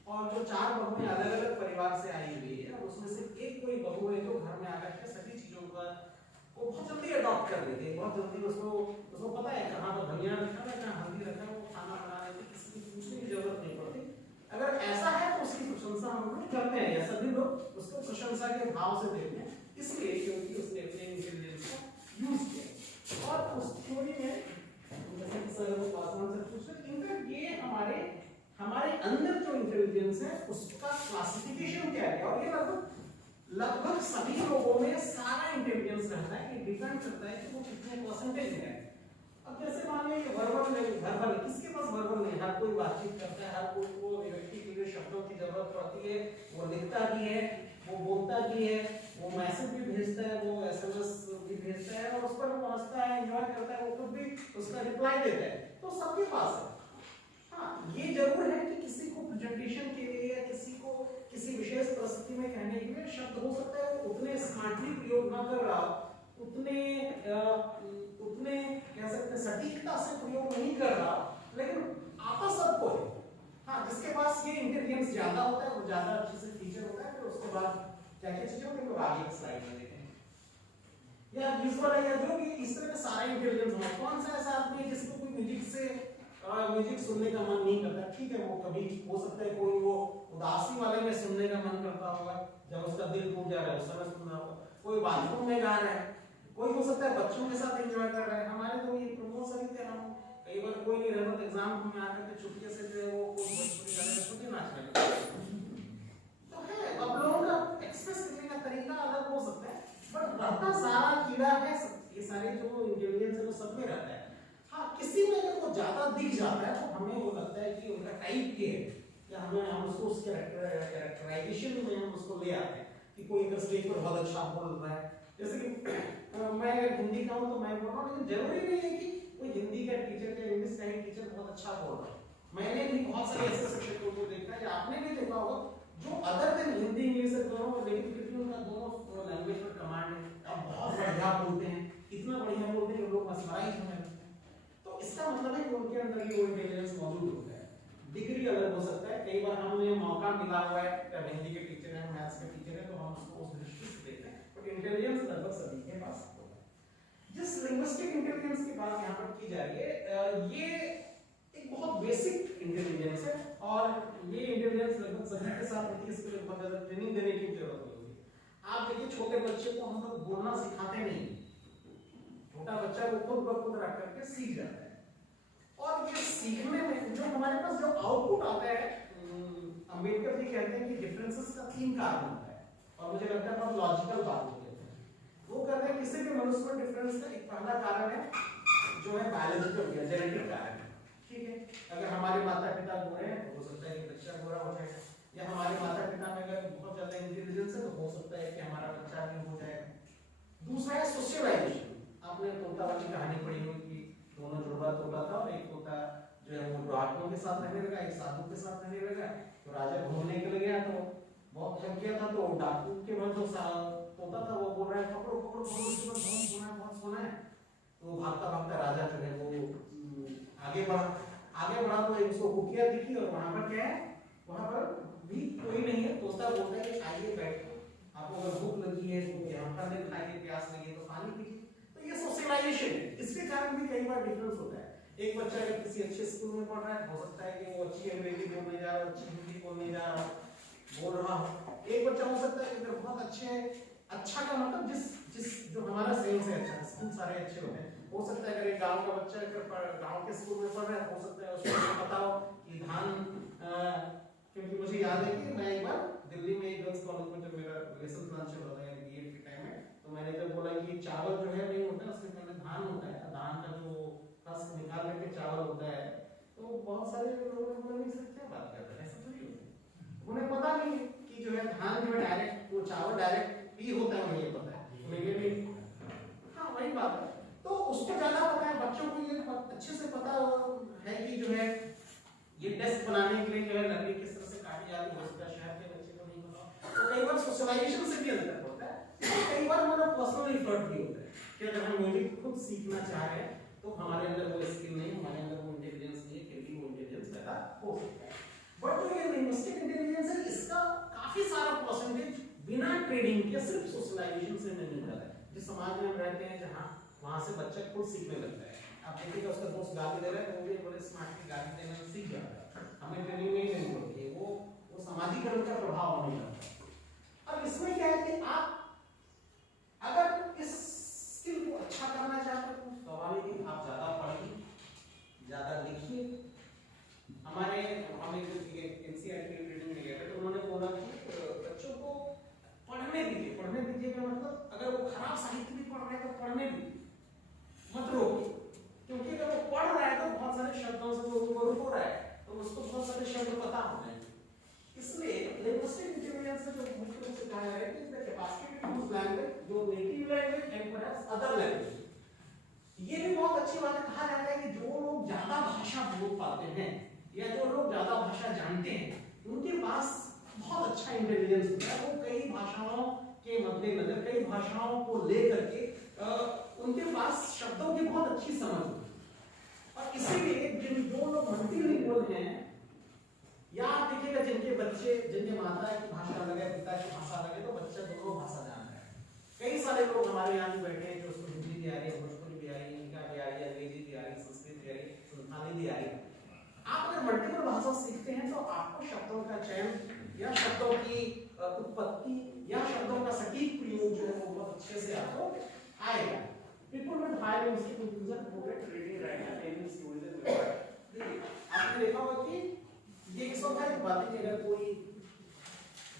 और जो 4 बहुएं अलग अलग परिवार से आई हुई है और उसमें से एक कोई बहू है जो घर में आकर के सभी चीजों का वो बहुत जल्दी अडॉप्ट कर लेती है, बहुत जल्दी उसको पता है कहाँ पर धनिया रखा है, कहाँ हल्दी रखा है, वो खाना बना लेती है, किसी की पूछने की जरूरत नहीं पड़ती। अगर ऐसा है तो उसकी प्रशंसा हम लोग करते हैं या सभी लोग उसको प्रशंसा के भाव से देते हैं, इसलिए क्योंकि उसने अपने इंटेलिजेंस को यूज किया। और उस थ्योरी में जैसे कि सर वो पासवान से पूछ रहे, इनफैक्ट ये हमारे अंदर जो इंटेलिजेंस है उसका क्लासिफिकेशन क्या है, और ये लगभग सभी लोगों में सारा इंटेलिजेंस रहता है, ये डिपेंड करता है कि वो कितने परसेंटेज में है। अब जैसे मान लीजिए पढ़ती है, वो लिखता भी है, वो बोलता भी है, वो मैसेज भी भेजता है, वो एसएमएस भी भेजता है और उस पर वो हंसता है, एंजॉय करता है, वो खुद भी उसका रिप्लाई देता है। तो सबके पास है। हाँ, ये जरूर है कि किसी को प्रेजेंटेशन के लिए या किसी को किसी विशेष परिस्थिति में कहने के लिए शब्द हो सकता है वो उतने स्मार्टली प्रयोग ना कर रहा, उतने कह सकते हैं सटीकता से प्रयोग नहीं कर रहा, लेकिन आता सबको है। हाँ, जिसके पास ये इंटेलिजेंस ज्यादा होता है, वो ज्यादा अच्छे से फीचर होता है। फिर उसके बाद क्या क्या चीजें होंगी वो आगे की स्लाइड में देखेंगे। या विजुअल है या जो भी इस तरह के सारे इंटेलिजेंस होगा। कौन सा ऐसा आदमी है जिसको कोई म्यूजिक सुनने का मन नहीं करता? ठीक है, वो कभी हो सकता है कोई वो उदासी वाले में सुनने का मन करता होगा, जब उसका दिल टूट जा रहा है उस समय सुन रहा होगा। कोई बाथरूम में गा रहा है, कोई हो सकता है बच्चों के साथ एंजॉय कर रहा है। हमारे तो ये प्रमोशन थे, हम कई बार कोई नहीं रहता एग्जाम में आकर के छुट्टियों से जो है वो कोई भोजपुरी गाने में छुट्टी नाच रहे तो है। अब लोगों का एक्सप्रेस करने का तरीका अलग हो सकता है, बट रहता सारा कीड़ा है। ये सारे जो इंग्रेडिएंट्स है वो सब में रहता है। हाँ, किसी में अगर वो ज्यादा दिख जाता है तो हमें वो लगता है कि उनका टाइप ये है, या हम उसको उस कैरेक्टराइजेशन में हम उसको ले आते हैं कि कोई अगर स्टेज पर बहुत अच्छा बोल रहा है। जैसे कि मैं हिंदी का हूँ तो मैं बोल रहा हूँ, लेकिन जरूरी नहीं है कि कोई हिंदी का टीचर या इंग्लिश का ही टीचर बहुत अच्छा बोल रहा है। मैंने भी बहुत सारे ऐसे शिक्षकों को देखा है, आपने भी देखा होगा, जो अदर देन हिंदी इंग्लिश दोनों, लेकिन फिर भी उनका दोनों लैंग्वेज पर कमांड है, अब बहुत बढ़िया बोलते हैं, इतना बढ़िया बोलते हैं कि लोग मसमराइज होने लगते हैं। तो इसका मतलब है कि उनके अंदर ये इंटेलिजेंस मौजूद होता है। डिग्री अलग हो सकता है। कई बार हमें मौका मिला हुआ है, जब हिंदी के टीचर हैं, मैथ्स के टीचर हैं, तो हम उसको उस दृष्टि से देखते हैं, बट इंटेलिजेंस लगभग सभी के पास होता है। जिस लिंग्विस्टिक इंटेलिजेंस की बात यहाँ पर की जा रही है, ये एक बहुत बेसिक इंटेलिजेंस है और ये इंटेलिजेंस लगभग सभी के साथ होती है। इसके लिए बहुत ज्यादा ट्रेनिंग देने की जरूरत होती है। आप देखिए, छोटे बच्चे को हम लोग बोलना सिखाते नहीं, छोटा बच्चा वो खुद ब खुद रख करके सीख जाता है। और ये सीखने में जो हमारे पास जो आउटपुट आता है, अंबेडकर जी कहते हैं कि डिफरेंसेस का 3 कारण होता है, और मुझे लगता है बहुत लॉजिकल बात होती है। वो कहते हैं किसी भी मनुष्य में डिफरेंस का एक पहला कारण है जो है बायोलॉजिकल या जेनेटिक कारण। ठीक है, अगर हमारे माता पिता गोरे हैं तो हो सकता है कि बच्चा गोरा हो जाएगा, या हमारे माता पिता में अगर बहुत ज्यादा इंटेलिजेंस है तो हो सकता है कि हमारा बच्चा भी हो जाएगा। दूसरा है सोशलाइजेशन। आपने तोता वाली कहानी पढ़ी होगी कि दोनों जुड़वा तोता था और एक तोता जो है वो डाकुओं के साथ रहने लगा, एक साधु के साथ रहने लगा। तो राजा घूमने के लिए गया तो बहुत थक गया था, तो डाकू के मन जो तोता था वो बोल रहा है पकड़ो पकड़ो पकड़ो, बहुत सोना है बहुत सोना है। तो भागता भागता राजा जो है वो आगे बढ़ा तो एक उसको कुटिया दिखी और वहां पर क्या है, वहां पर भी कोई नहीं है। तोता बोलता है कि आइए बैठो, आपको अगर भूख लगी है तो यहाँ खाने खाइए, प्यास लगी तो पानी पीजिए। तो ये सोशलाइजेशन है, इसके कारण भी कई बार डिफरेंस होता है। एक बच्चा अगर किसी अच्छे स्कूल में पढ़ रहा है, हो सकता है कि वो अच्छी अंग्रेजी बोलने जा रहा हो, अच्छी हिंदी बोलने जा रहा हो, बोल रहा हो। एक बच्चा हो सकता है कि अगर बहुत अच्छा का मतलब जिस जो हमारा सेंस है, अच्छा स्कूल सारे अच्छे होते हैं, हो सकता है अगर एक गांव का बच्चा अगर गांव के स्कूल में पढ़ रहा है, हो सकता है उसको पता हो कि धान, क्योंकि मुझे याद है कि मैं एक बार दिल्ली में एक गर्ल्स कॉलेज में जब मेरा लेसन प्लान चल रहा था बीएड के टाइम में, तो मैंने जब बोला कि चावल जो है नहीं होता, उसके पहले धान होता है, धान का जो रस निकाल करके चावल होता है, तो बहुत सारे लोगों ने बोला नहीं सर क्या बात कर रहे हैं, ऐसा थोड़ी होता है। उन्हें पता नहीं कि जो है धान जो है डायरेक्ट, वो चावल डायरेक्ट भी होता है, उन्हें ये पता है, उन्हें ये भी, हाँ वही बात है। तो उसको ज्यादा पता है, बच्चों को ये अच्छे से पता है कि जो है ये डेस्क बनाने के लिए जो है लकड़ी किस तरह से काटी जाती है, उसका शहर के बच्चे को नहीं पता। तो कई बार सोशलाइजेशन से भी अंतर होता है, कई बार हमारा पर्सनल एफर्ट भी होता है कि अगर हम म्यूजिक खुद सीखना चाह रहे हैं तो हमारे अंदर वो स्किल नहीं, हमारे अंदर वो इंटेलिजेंस नहीं है, फिर भी वो इंटेलिजेंस पैदा हो सकता है। बट जो ये लिंग्विस्टिक इंटेलिजेंस है, इसका काफी सारा परसेंटेज बिना ट्रेनिंग के सिर्फ सोशलाइजेशन से नहीं निकलता है। जिस समाज में हम रहते हैं जहाँ, वहां से बच्चा खुद सीखने लगता है। आप देखिएगा उसका दोस्त गाली दे रहा है तो वो भी बड़े स्मार्टली गाली देना सीख जाता है, हमें ट्रेनिंग नहीं लेनी पड़ती है, वो सामाजिकरण का प्रभाव होने लगता है। अब इसमें क्या है कि आप अगर इस स्किल को अच्छा करना चाहते हो, स्वाभाविक है आप ज्यादा पढ़िए, ज्यादा लिखिए। हमारे हमें जो एनसीईआरटी की ट्रेनिंग में गया था तो उन्होंने बोला कि बच्चों को पढ़ने दीजिए का मतलब अगर वो खराब साहित्य भी पढ़ रहे हैं तो पढ़ने दीजिए, मत रोकिए, क्योंकि अगर वो पढ़ रहा है तो बहुत सारे शब्दों से वो रूबरू हो रहा है, तो उसको बहुत सारे शब्द पता होने हैं। इसलिए से जो मुख्य रूप से कहा जा रहा है कि is the capacity to use language, जो native language and perhaps other language. ये भी बहुत अच्छी बात है, कहा जाता है कि जो लोग ज्यादा भाषा बोल पाते हैं या जो लोग ज्यादा भाषा जानते हैं उनके पास बहुत अच्छा इंटेलिजेंस होता है। वो कई भाषाओं के मद्देनजर, कई भाषाओं को लेकर के उनके पास शब्दों की बहुत अच्छी समझ होती है। और इसीलिए जो लोग मल्टीलिंगुअल हैं, या आप देखिएगा जिनके बच्चे, जिनके माता की भाषा अलग है, पिता की भाषा अलग है, तो बच्चा दोनों भाषा जान रहा है। कई सारे लोग हमारे यहाँ भी बैठे हैं जो उसको हिंदी भी आ रही है, भोजपुरी भी आ रही है, इंका भी आ रही है, अंग्रेजी भी आ रही है, संस्कृत भी आ रही है, संथाली भी आ रही है। आप अगर मल्टीपल भाषा सीखते हैं तो आपको शब्दों का चयन या शब्दों की उत्पत्ति या शब्दों का सटीक प्रयोग जो है वो बहुत अच्छे से आपको आएगा। People with high linguistic intelligence progress reading writing attendance users देखिए आपने देखा होगा कि ये एक स्वाभाविक बात है कि अगर कोई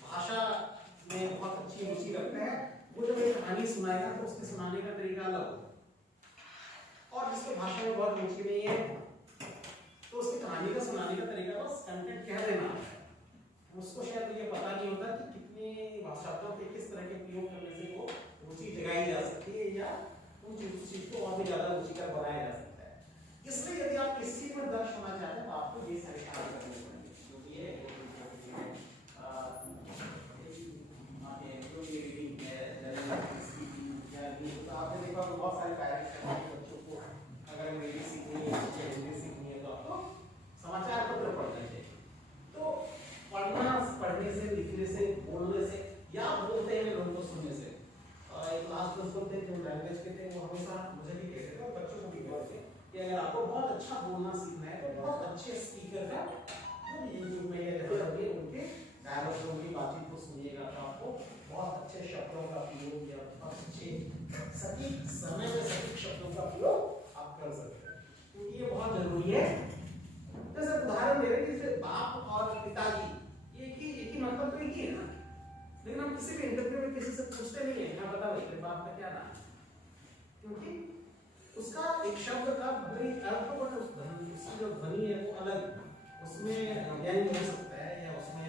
भाषा में बहुत अच्छी रुचि रखता है, वो जब एक कहानी सुनाएगा तो उसके सुनाने का तरीका अलग होगा। और जिसको भाषा में बहुत रुचि नहीं है तो उसकी कहानी का सुनाने का तरीका बस कंटेंट कह देना है। उसको शायद ये पता नहीं होता कि कितने भाषाओं के किस तरह के प्रयोग करने से वो रुचि जगाई जा सकती है या उस चीज को और भी ज्यादा रुचिकर बनाया जा सकता है। इसलिए यदि आप किसी में दर्श होना चाहते हैं तो आपको ये सारे कार्य करने पड़ेंगे, क्योंकि ये आपने देखा बहुत सारे पेरेंट्स बच्चों को अगर अंग्रेजी सीखनी है या हिंदी सीखनी है तो आपको समाचार पत्र पढ़ना चाहिए। तो पढ़ने से, लिखने से, बोलने से या बोलते हुए लोगों को सुनने से। एक लास्ट दोस्त थे जो लैंग्वेज के थे, वो हमेशा मुझे भी कहते थे और बच्चों को भी कहते थे कि अगर आपको बहुत अच्छा बोलना सीखना है तो बहुत अच्छे स्पीकर का यूट्यूब में या जहाँ भी उनके डायलॉग, उनकी बातचीत को सुनिएगा तो आपको बहुत अच्छे शब्दों का प्रयोग या बहुत अच्छे सटीक समय में सटीक शब्दों का प्रयोग आप कर सकते हैं, क्योंकि ये बहुत जरूरी है। जैसे उदाहरण दे रहे हैं कि बाप और पिताजी एक ही मतलब तो एक ही है ना, लेकिन हम किसी भी इंटरव्यू में किसी से पूछते नहीं है ना बता भाई बाप का क्या नाम है, क्योंकि उसका एक शब्द का भले अर्थ हो बट उसकी जो ध्वनि है वो अलग, उसमें व्यंग हो सकता है या उसमें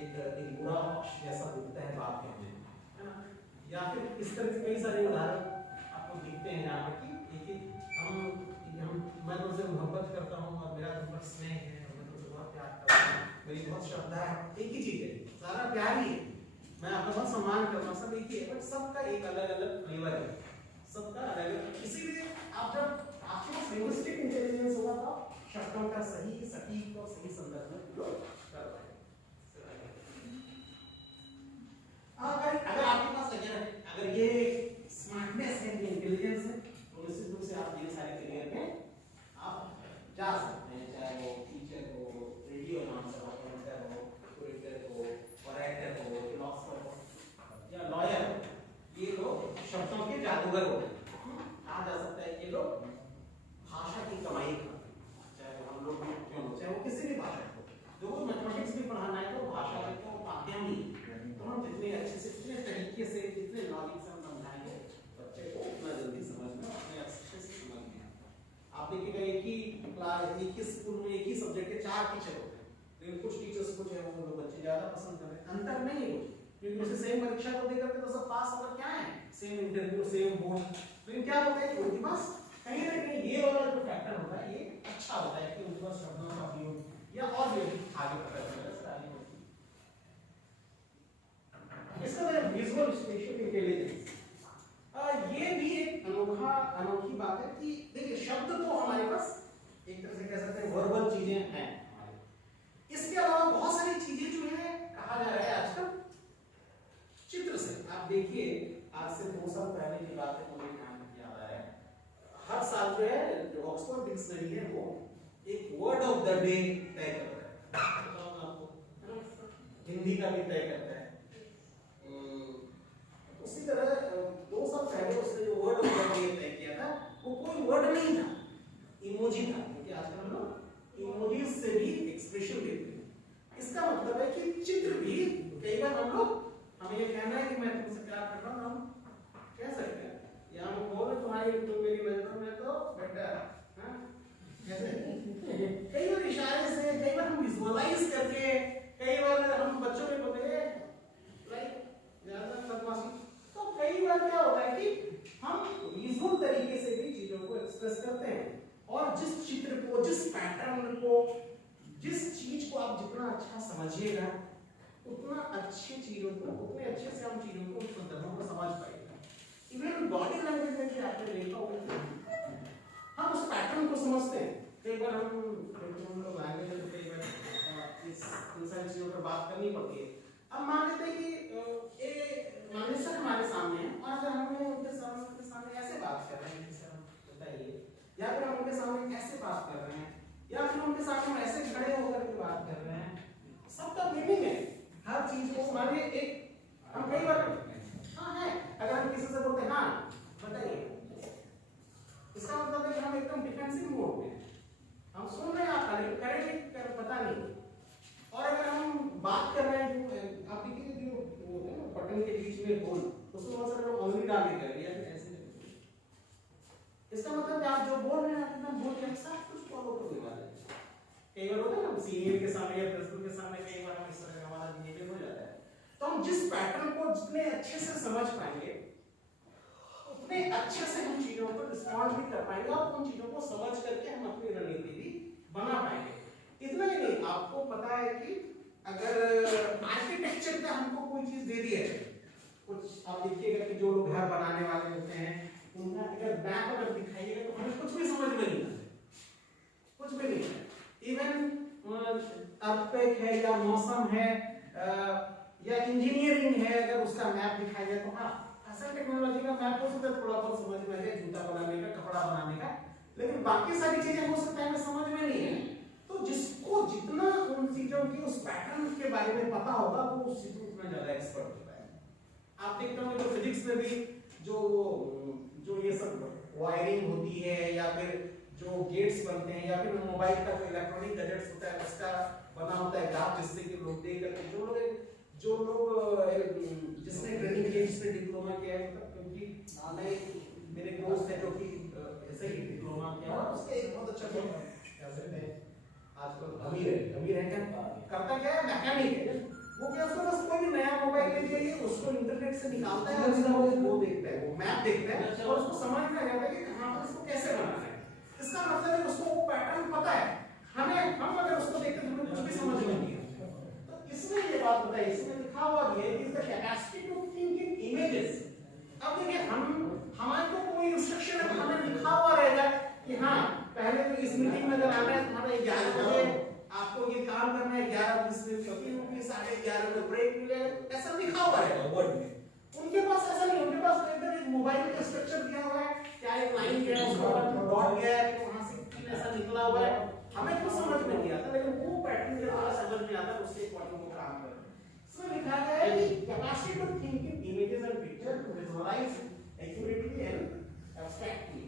एक बुरा पक्ष जैसा दिखता है बाप के लिए, है ना। या फिर इस तरह के कई सारे उदाहरण आपको दिखते हैं जहाँ पर कि मैं तुमसे मोहब्बत करता हूँ और मेरा तुम पर स्नेह है और मैं तुमसे बहुत प्यार करता हूँ, मेरी बहुत श्रद्धा है, एक ही चीज है, सारा प्यार ही है, मैं आपका बहुत सम्मान करता हूँ, सब एक ही है, बट सबका एक अलग अलग फ्लेवर है, सबका अलग अलग। इसीलिए आप जब आपके पास लिंग्विस्टिक इंटेलिजेंस होगा तो आप शब्दों का सही, सटीक और सही संदर्भ में प्रयोग कर पाएंगे। अगर आपके पास अगर ये स्मार्टनेस है, इंटेलिजेंस है, तो निश्चित रूप से आप ये सारे करियर में आप जा सकते हैं, चाहे वो टीचर हो, रेडियो अनाउंसर हो, एंकर हो, क्यूरेटर हो, ऑरेटर हो, फिलोसोफर हो या लॉयर हो, ये लोग शब्दों के जादूगर हो, कहा जा सकता है ये लोग भाषा की कमाई करते हैं, चाहे वो हम लोग क्यों हो, चाहे वो किसी भी भाषा को, जो वो मैथमेटिक्स भी पढ़ाना है तो भाषा का तो माध्यम ही, तो हम जितने अच्छे से, जितने तरीके से, जितने लॉजिक से हम समझाएंगे बच्चे को उतना जल्दी समझ में, अपने अच्छे से समझ में। आप देखिएगा एक ही क्लास, एक ही स्कूल में एक ही सब्जेक्ट के 4 टीचर होते हैं, लेकिन कुछ टीचर्स कुछ है वो लोग बच्चे ज्यादा पसंद करते हैं, अंतर नहीं है कुछ, क्योंकि उसे सेम परीक्षा को देकर के तो सब पास होकर क्या है, सेम इंटरव्यू, सेम बोर्ड, लेकिन क्या होता है कि उनके पास कहीं ना कहीं ये वाला जो फैक्टर होता है ये अच्छा होता है कि उनके पास शब्दों का प्रयोग या और भी आगे इसका मतलब विजुअल स्पेशियल इंटेलिजेंस, ये भी एक अनोखी बात है कि देखिए शब्द तो हमारे पास एक तरह से कह सकते हैं वर्बल चीजें हैं, इसके अलावा बहुत सारी चीजें जो है कहा जा रहा है आजकल चित्र से। आप देखिए आज से 2 साल पहले की बात है, मुझे याद आ रहा है, हर साल जो है जो ऑक्सफोर्ड डिक्शनरी है वो एक वर्ड ऑफ द डे तय करता है, आपको हिंदी का भी तय करता है। उसी तरह 2 साल पहले उसने जो वर्ड ऑफ द डे तय किया था वो कोई वर्ड नहीं था, इमोजी था, क्योंकि आजकल हम लोग इमोजीज से भी एक्सप्रेशन देते हैं। इसका मतलब है कि चित्र भी कई बार हम लोग, हमें ये कहना है कि मैं तुमसे प्यार कर रहा हूँ, हम कह सकते हैं, या हम बोल तुम्हारी तुम मेरी नजरों में तो बेटर, हाँ कई बार इशारे से, कई बार हम विजुअलाइज करके, कई बार हम बच्चों में बोलते हैं और जिस चित्र को, जिस पैटर्न को, जिस चीज को आप जितना अच्छा समझिएगा उतना अच्छी चीजों को, उतने अच्छे से हम चीजों को, संदर्भों को समझ पाएंगे। इवन बॉडी लैंग्वेज में भी आपने देखा होगा हम उस पैटर्न को समझते हैं। कई बार हम लोग लैंग्वेज में कई बार इन सारी चीजों पर बात करनी पड़ती है। अब मान लेते हैं कि मानेसर हमारे सामने है और अगर हमें उनके सामने ऐसे बात कर रहे हैं, जैसे हम बताइए, या फिर हम उनके सामने ऐसे बात कर रहे हैं, या फिर उनके सामने हम ऐसे खड़े होकर के बात कर रहे हैं, सबका मीनिंग है। हर चीज को मानिए एक हम कई बार हाँ है, अगर हम किसी से बोलते हैं हाँ बताइए, इसका मतलब है कि हम एकदम डिफेंसिव मोड में हम सुन रहे हैं, आप करेंगे पता नहीं। और अगर हम बात कर रहे हैं, जो आप देखिए जो बटन के बीच में होल, उसमें बहुत सारे लोग उंगली डाल के कर रहे हैं ऐसे। इसका मतलब है आप जो बोल रहे हैं आप एकदम बोल के सब कुछ फॉलो करने वाले हैं। कई बार होता है ना सीनियर के सामने या प्रिंसिपल के सामने, कई बार हम इस तरह का हमारा बिहेवियर हो जाता है। तो हम जिस पैटर्न को जितने अच्छे से समझ पाएंगे उतने अच्छे से हम चीजों पर रिस्पॉन्ड भी कर पाएंगे और उन चीजों को समझ करके हम अपनी रणनीति भी बना पाएंगे। इतना ही नहीं, आपको पता है कि अगर आर्किटेक्चर का हमको कोई चीज दे दी है, कुछ आप देखिएगा कि जो लोग घर बनाने वाले होते हैं उनका अगर मैप अगर दिखाइएगा तो हमें कुछ भी समझ में नहीं आता, कुछ भी नहीं। इवन अर्थक्वेक है या मौसम है या इंजीनियरिंग है, अगर उसका मैप दिखाया जाए तो हाँ असल टेक्नोलॉजी का मैप हो सकता है थोड़ा बहुत समझ में आ जाए, जूता बनाने का, कपड़ा बनाने का, लेकिन बाकी सारी चीजें हो सकता है समझ में नहीं है। तो जिसको जितना उन चीजों की उस पैटर्न के बारे में पता होगा वो उस चीज में उतना ज्यादा एक्सपर्ट होता है। आप देखते हो जो फिजिक्स में भी जो ये सब वायरिंग होती है या फिर जो गेट्स बनते हैं या फिर मोबाइल का कोई इलेक्ट्रॉनिक गैजेट्स होता है उसका बना होता है ग्राफ, जिससे कि लोग देख करके जो लोग जिसने ट्रेनिंग किया, जिसने डिप्लोमा किया है, मतलब क्योंकि मेरे दोस्त है जो कि ऐसे ही डिप्लोमा किया है, उसका एक बहुत अच्छा क्या आजकल अमीर है क्या करता क्या है, मैकेनिक है वो। क्या उसको बस कोई भी नया मोबाइल ले जाइए, उसको इंटरनेट से निकालता है और उसका वो देखता है, वो मैप देखता है और उसको समझ में आ जाता है कि कहां पर इसको कैसे बनाना है। इसका मतलब है उसको वो पैटर्न पता है। हम अगर उसको देखते हैं हमें कुछ भी समझ में नहीं आता। तो इसमें ये बात बताइए, इसमें लिखा हुआ है कि the capacity to think in images. अब देखिए हमारे को कोई इंस्ट्रक्शन है, हमें लिखा हुआ रहेगा कि हाँ पहले तो इस मीटिंग में अगर आना है तुम्हारा 11 बजे आपको ये काम करना है, 11:20 में छुट्टी होगी, 11:30 में ब्रेक मिलेगा, ऐसा लिखा हुआ है वर्ड में। उनके पास ऐसा नहीं, उनके पास एकदम एक मोबाइल का स्ट्रक्चर दिया हुआ है, क्या एक लाइन गया उसके बाद डॉट गया है, वहां से पिन ऐसा निकला हुआ है, हमें कुछ समझ में नहीं आता, लेकिन वो पैटर्न के द्वारा समझ में आता है, उसके अकॉर्डिंग वो काम कर रहे हैं। इसमें लिखा गया है कि capacity to think in images and picture to visualise accurately and abstractly.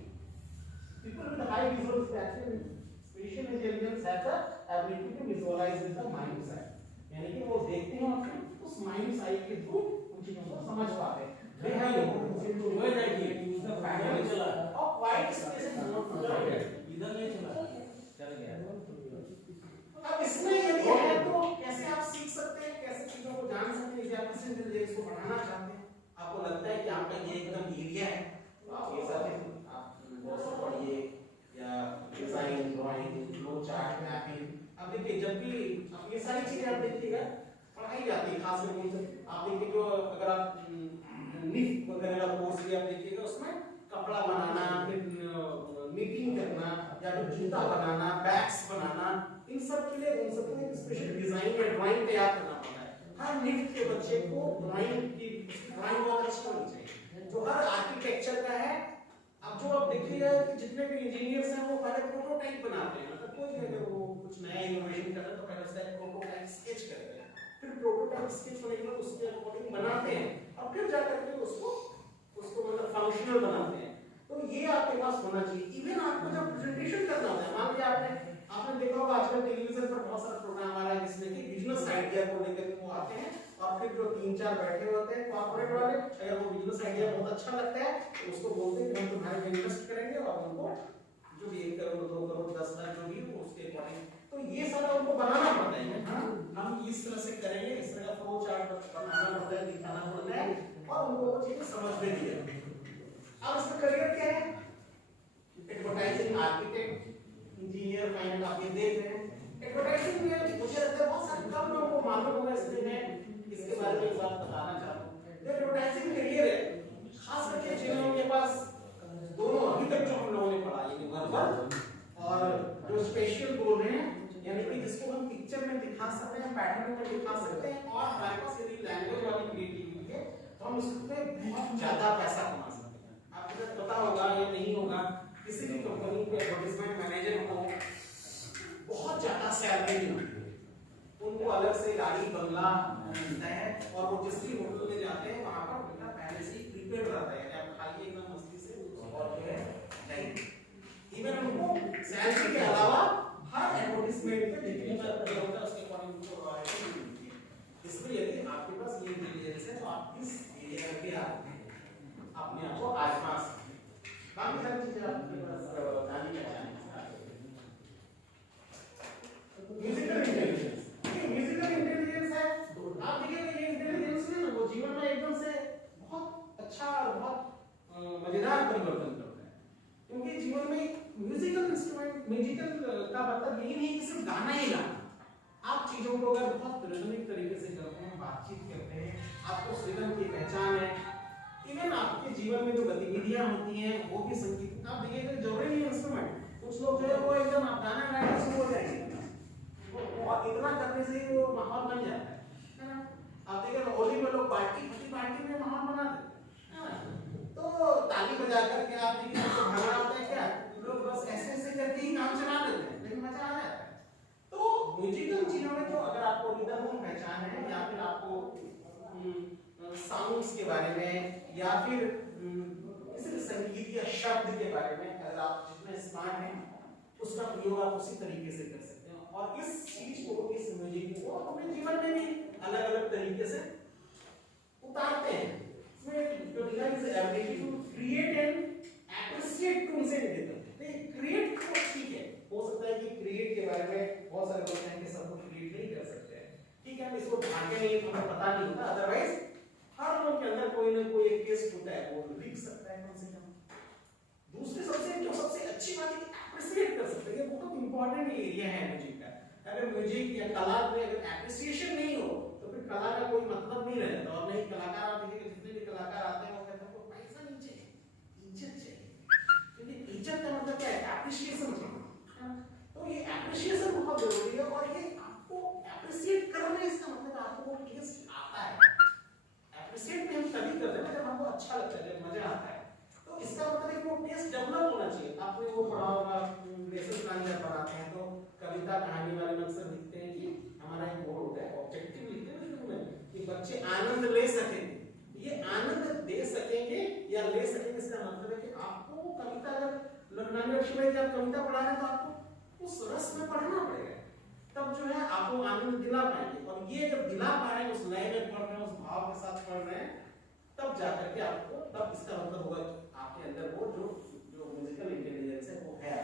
People with high visual spatial intelligence have the ability to visualize with the mind's eye. यानी कि वो देखते हैं और उस mind's eye के थ्रू उन चीजों को समझ पाते हैं। They have the potential to know that ये use the patterns of white spaces not provided. इधर नहीं चल गया। अब इसमें यदि है तो कैसे आप सीख सकते हैं, कैसे चीजों को जान सकते हैं, आप किसी इंटेलिजेंस को बढ़ाना चाहते हैं, आपको लगता है कि आपका ये एकदम एरिया है, तो आप ये सारे बहुत पढ़िए या design, drawing, flow chart, mapping. अब देखिए जब भी अब ये सारी चीजें आप देखिएगा पढ़ाई जाती है, खास करके आप देखिए जो अगर आप निफ्ट वगैरह का कोर्स भी आप देखिएगा उसमें कपड़ा बनाना, फिर नीटिंग करना या फिर जूता बनाना, बैग्स बनाना, इन सब के लिए उन सबके लिए स्पेशल डिजाइन या ड्राइंग तैयार करना पड़ता है। हर निफ्ट के बच्चे को ड्राइंग बहुत अच्छी होनी चाहिए, जो हर आर्किटेक्चर का है। अब जो आप देखिएगा कि जितने भी इंजीनियर्स हैं वो पहले प्रोटोटाइप बनाते हैं, मतलब कोई भी अगर वो कुछ नया इनोवेशन कर रहा है तो पहले उसका एक प्रोटोटाइप स्केच करते हैं, फिर प्रोटोटाइप स्केच होने के बाद उसके अकॉर्डिंग बनाते हैं और फिर जाकर के उसको मतलब फंक्शनल बनाते हैं। तो ये आपके पास होना चाहिए। इवन आपको जब प्रेजेंटेशन करना होता है, मान लीजिए आपने देखा होगा आजकल टेलीविजन पर बहुत सारा प्रोग्राम आ रहा है जिसमें कि बिजनेस आइडिया को लेकर के वो आते हैं और फिर जो 3-4 बैठे होते हैं कॉर्पोरेट वाले, अगर वो बिजनेस आइडिया बहुत अच्छा लगता है तो उसको बोलते हैं कि हम तुम्हारे में इन्वेस्ट करेंगे और उनको जो भी 1 करोड़ 2 करोड़ 10 लाख जो भी हो उसके अकॉर्डिंग, तो ये सारा उनको बनाना पड़ता है। हाँ हम इस तरह से करेंगे, इस तरह का फ्लो चार्ट बनाना पड़ता है, दिखाना पड़ता है और उनको वो चीजें समझ में नहीं आती। अब इसका करियर क्या है? एडवर्टाइजिंग आर्किटेक्ट, ईयर फाइनल आप ये देख रहे हैं। एडवर्टाइजिंग में मुझे लगता है बहुत सारे कम लोगों को मालूम होगा, इसलिए मैं इसके बारे में एक बात बताना चाहता हूँ। जो एडवर्टाइजिंग करियर है, खास करके जिन लोगों के पास दोनों अभी तक जो हम लोगों ने पढ़ा, यानी वर्बल और जो स्पेशल बोल रहे हैं, यानी कि जिसको हम पिक्चर में दिखा सकते हैं, पैटर्न में दिखा सकते हैं, और हमारे पास यदि लैंग्वेज वाली क्रिएटिविटी है तो हम उससे बहुत ज्यादा पैसा कमा सकते हैं। आपको तो पता होगा या नहीं होगा, किसी भी कंपनी के एडवर्टाइजमेंट मैनेजर को बहुत ज्यादा सैलरी मिलती है, उनको अलग से गाड़ी बंगला मिलता है, और वो जिस भी होटल में जाते हैं वहां पर उनका पहले से ही प्रीपेड रहता है, यानी आप खाइए एकदम मस्ती से और जो है नहीं। इवन उनको सैलरी के अलावा हर एडवर्टाइजमेंट पे जितनी बार प्रयोग होता है उसके अकॉर्डिंग उनको रॉयल्टी मिलती है। इसलिए यदि आपके पास ये इंटेलिजेंस है तो आप इस एरिया में भी आप अपने आप को आजमा सकते हैं। काफी सारी चीजें आपके पास जानी पहचानी। म्यूजिकल इंटेलिजेंस, ये म्यूजिकल इंटेलिजेंस है, आप देखिए ये इंटेलिजेंस है ना, वो जीवन में एकदम से बहुत अच्छा और बहुत मजेदार परिवर्तन करता है, क्योंकि जीवन में म्यूजिकल इंस्ट्रूमेंट, म्यूजिकल का मतलब यही नहीं कि सिर्फ गाना ही गाना। आप चीजों को अगर बहुत रिदमिक तरीके से करते हैं, बातचीत करते हैं, आपको उस रिदम की पहचान है, इवन आपके जीवन में जो गतिविधियां होती हैं वो भी संगीत। आप देखिए जरूरी नहीं इंस्ट्रूमेंट, कुछ लोग जो है वो एकदम आप गाना गाना शुरू हो जाएंगे, वो इतना करने से ही वो माहौल बन जाता है ना। आप देखिए होली में लोग पार्टी में माहौल बना देते हैं, तो ताली बजा करके आप देखिए तो भंगड़ा होता है क्या, लोग बस ऐसे करके ही काम चला लेते हैं, लेकिन मजा आ जाता है। तो म्यूजिकल चीजों में जो अगर आपको रिदम की पहचान है, या फिर आपको साउंड्स के बारे में, या फिर किसी संगीत या शब्द के बारे में अगर आप जितने स्मार्ट हैं, उसका प्रयोग आप उसी तरीके से कर सकते हैं। और इस चीज को, इस म्यूजिक को अपने जीवन में भी अलग अलग तरीके से उतारते हैं। इसमें जो लिखा है ability to create and appreciate टू से देते हैं। क्रिएट तो ठीक है, हो सकता है कि क्रिएट के बारे में बहुत सारे लोग हैं कि सब कुछ क्रिएट नहीं कर सकते हैं, ठीक है, हम इसको ढांके नहीं, हमें पता नहीं होता, अदरवाइज हर लोग के अंदर कोई ना कोई एक टेस्ट होता है, वो लिख सकता है कम से कम। दूसरी सबसे अच्छी बात है कि एप्रिशिएट कर सकते हैं, ये बहुत इंपॉर्टेंट एरिया है म्यूजिक का। अगर म्यूजिक या कला में अगर एप्रिशिएशन नहीं हो तो फिर कला का कोई मतलब नहीं रहता। और नहीं कलाकार, आप देखिए जितने भी कलाकार आते हैं वो कहते हैं पैसा नहीं चाहिए, इज्जत चाहिए, क्योंकि इज्जत का मतलब क्या है, एप्रिशिएशन चाहिए। तो ये एप्रिशिएशन बहुत जरूरी है, और ये आपको एप्रिशिएट करना, इसका मतलब आपको वो टेस्ट आता है। एप्रिशिएट हम तभी करते हैं जब हमको अच्छा लगता है, जब मजा आता है, तो इसका मतलब है कि वो टेस्ट डेवलप होना चाहिए। आपने वो पढ़ा होगा, लेसन प्लान जब बनाते हैं तो कविता कहानी वाले अक्सर लिखते हैं कि हमारा एक बोर्ड होता है, ऑब्जेक्टिव लिखते हैं शुरू में कि बच्चे आनंद ले सकेंगे। ये आनंद दे सकेंगे या ले सकेंगे, इसका मतलब है कि आपको कविता, अगर नानी लक्ष्मी की आप कविता पढ़ा रहे हैं तो आपको उस रस में पढ़ना पड़ेगा, तब जो है आपको आनंद दिला पाएंगे। और ये जब दिला पा रहे हैं, उस लय में पढ़ रहे हैं, उस भाव के साथ पढ़ रहे हैं, तब जाकर के आपको, तब इसका मतलब होगा आपके अंदर वो जो म्यूजिकल इंटेलिजेंस है वो है।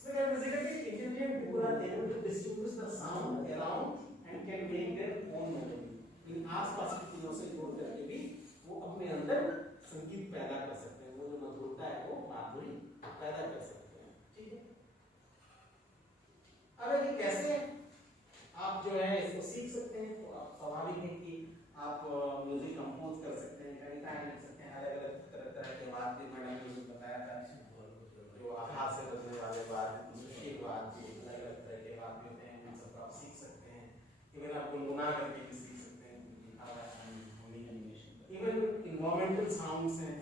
So musically intelligent people are able to distinguish the sound around and can make their own melody. इन आसपास की चीजों से जोड़ करके भी वो अपने अंदर संगीत पैदा कर सकते हैं, वो जो मधुरता है वो माधुरी पैदा कर सकते हैं, ठीक है। अब ये कैसे आप जो है इसको सीख सकते हैं, तो आप स्वाभाविक है कि आप म्यूजिक कंपोज कर सकते हैं, कविताएं लिख सकते हैं, अलग अलग तरह के वाद्य, मैंने म्यूजिक बताया था, जो आवाज से बजने वाले वाद्य, दूसरे वाद्य, अलग अलग तरह के वाद्य होते हैं, इन सब आप सीख सकते हैं। इवन आप गुनगुना करके भी सीख सकते हैं, इवन इन्वायरमेंटल साउंड्स हैं,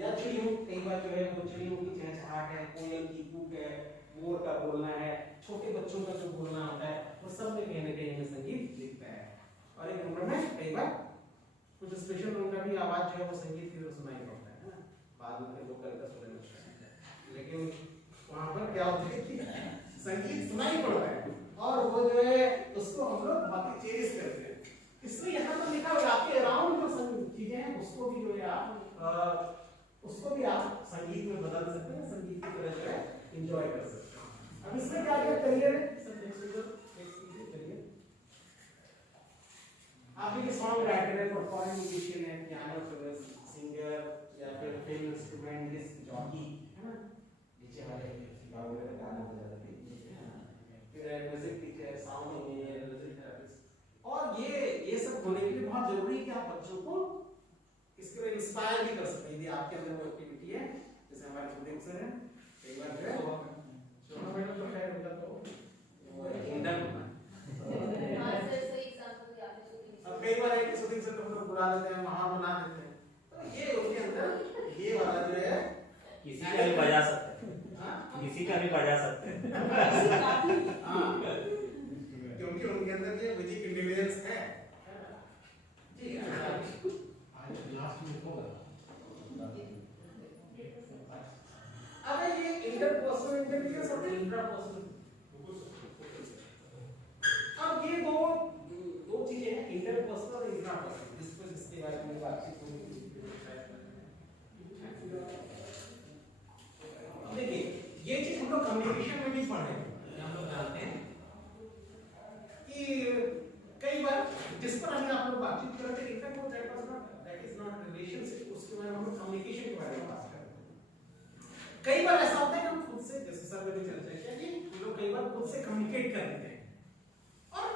या चिड़ियों, कई बार जो है वो चिड़ियों की चहचहाहट है, कोयल की कूक है, मोर का बोलना है, छोटे बच्चों का जो बोलना होता है, वो सब में कहीं ना कहीं हमें संगीत दिखता है। और एक नंबर में कई बार कुछ स्पेशल उनका भी आवाज जो है वो संगीत की सुनाई पड़ता है ना, बाद में लोग करता सुनने लगते हैं, लेकिन वहां पर क्या होता है कि संगीत सुनाई पड़ रहा है, और वो जो है उसको हम लोग बाकी चेरिश करते हैं। इसलिए यहाँ पर लिखा हुआ आपके अराउंड जो संगीत चीजें हैं उसको भी जो है आप उसको भी आप संगीत में बदल सकते हैं, संगीत की तरह जो है एंजॉय कर सकते हैं। अब इसमें क्या क्या करियर है, आप भी सॉन्ग राइटर है, परफॉर्मिंग म्यूजिशियन है, पियानो सिंगर, या फिर फिल्म इंस्ट्रूमेंट जॉकी है ना, नीचे वाले इंस्पायर भी कर सकते हैं यदि आपके अंदर वो एक्टिविटी है। जैसे हमारे स्टूडेंट्स हैं एक बार जो है शोभा मैडम तो खैर उनका तो इंटर्न होना अब कई बार एक शूटिंग सेंटर हम लोग बुला लेते हैं वहां बना देते हैं तो ये उसके अंदर ये वाला जो है किसी का भी बजा सकते हैं, हाँ किसी का भी बजा सकते हैं। हाँ क्योंकि उनके अंदर ये म्यूजिक इंटेलिजेंस है जी। अब ये इंटरपर्सनल इंटेलिजेंस और इंट्रापर्सनल, अब ये दो चीजें हैं इंटरपर्सनल और इंट्रापर्सनल, जिसके बारे में बातचीत होगी। देखिए ये चीज हम लोग कम्युनिकेशन में भी पढ़े हैं, हम लोग जानते हैं कि कई बार जिस पर अभी आप लोग बातचीत कर रहे थे इनफैक्ट वो दैट इज नॉट रिलेशनशिप, उसके बारे में हम लोग कम्युनिकेशन के बारे में बात कर रहे हैं। कई बार ऐसा होता है कि हम खुद से, जैसे सर ने भी चर्चा किया कि हम लोग कई बार खुद से कम्युनिकेट कर लेते हैं और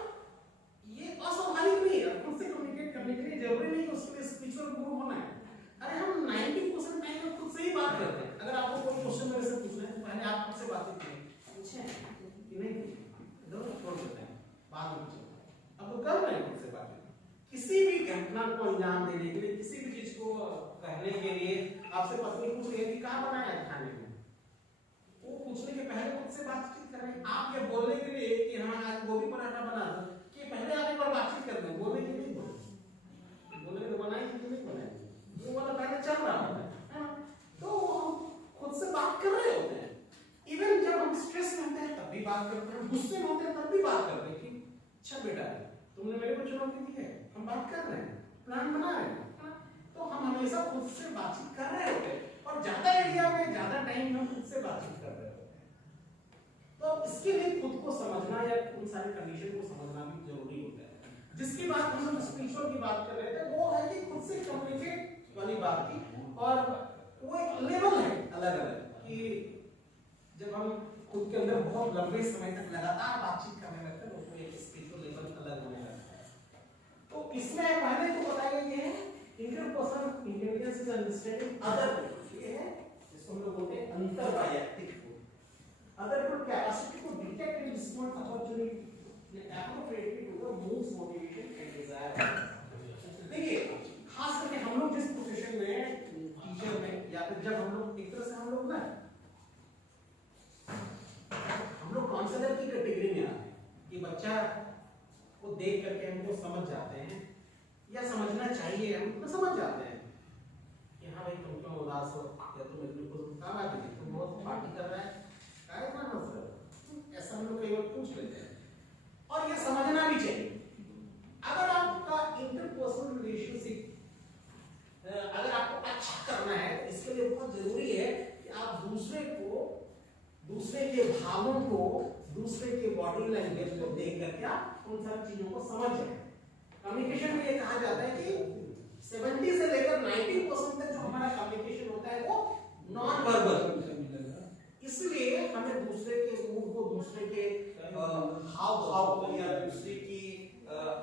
ये अस्वाभाविक नहीं है। खुद से कम्युनिकेट करने के लिए जरूरी नहीं उसके लिए स्पिरिचुअल गुरु होना है। अरे हम 90% टाइम में खुद से ही बात करते हैं। अगर आपको कोई क्वेश्चन मेरे से पूछना है तो पहले आप खुद से बातचीत करें, पूछे कि नहीं दोनों छोड़ देते हैं बाद में पूछो। अब तो कर रहे हैं खुद से बातचीत, किसी भी घटना को अंजाम देने के लिए, किसी भी चीज को कहने के लिए आपसे पत्नी पूछ रही है कि कहाँ बनाया है खाने में, वो पूछने के पहले खुद से बातचीत करें। आप ये बोलने के लिए कि हाँ आज गोभी पराठा बना दो कि पहले आप एक बार बातचीत कर लें, बोलने के लिए बोलने तो बनाएंगे कि नहीं बनाएंगे, वो वाला पहले चल रहा होता है ना। तो हम खुद से बात कर रहे होते हैं। इवन जब हम स्ट्रेस में होते हैं तब भी बात करते हैं, गुस्से में होते हैं तब भी बात करते हैं कि अच्छा बेटा तुमने मेरे को चुनौती दी है, हम बात कर रहे हैं, प्लान बना रहे हैं। तो हम हमेशा खुद से बातचीत कर रहे होते हैं और ज्यादा एरिया में ज्यादा टाइम हम खुद से बातचीत कर रहे होते हैं। तो इसके लिए खुद को समझना या उन सारी कंडीशन को समझना भी जरूरी होता है। जिसकी बात हम लोग स्पिरिचुअल की बात कर रहे थे वो है कि खुद से कम्युनिकेट वाली बात की, और वो एक लेवल है अलग अलग कि जब हम खुद के अंदर बहुत लंबे समय तक लगातार बातचीत करने लगते हैं तो एक स्पिरिचुअल लेवल अलग होने लगता है। तो इसमें पहले तो बताया ये है interpersonal intelligence is understanding other, ये है जिसको हम लोग बोलते हैं अंतर्वैयक्तिक अदर को कैपेसिटी को detect and respond opportunity appropriately to the moods motivation and desire। देखिए खास करके हम लोग जिस प्रोफेशन में टीचर में या फिर जब हम लोग एक तरह से हम लोग काउंसलर की कैटेगरी में आते हैं कि बच्चा को देख करके हमको समझ जाते हैं या समझना चाहिए, हम तो समझ जाते हैं कि हाँ भाई तुम क्यों उदास हो या तुम इतनी कुछ काम आ गई, तुम बहुत पार्टी कर रहा है क्या इतना हंस रहे हो, ऐसा हम लोग कई बार पूछ लेते हैं। और ये समझना भी चाहिए। अगर आपका इंटरपर्सनल रिलेशनशिप अगर आपको अच्छा करना है तो इसके लिए बहुत जरूरी है कि आप दूसरे के भावों को, दूसरे के बॉडी लैंग्वेज को देख करके आप उन सारी चीजों को समझ जाए। कम्युनिकेशन में ये कहा जाता है कि 70 से लेकर 90% तक जो हमारा कम्युनिकेशन होता है वो नॉन वर्बल, इसलिए हमें दूसरे के मूड को, दूसरे के हाव भाव को या दूसरे की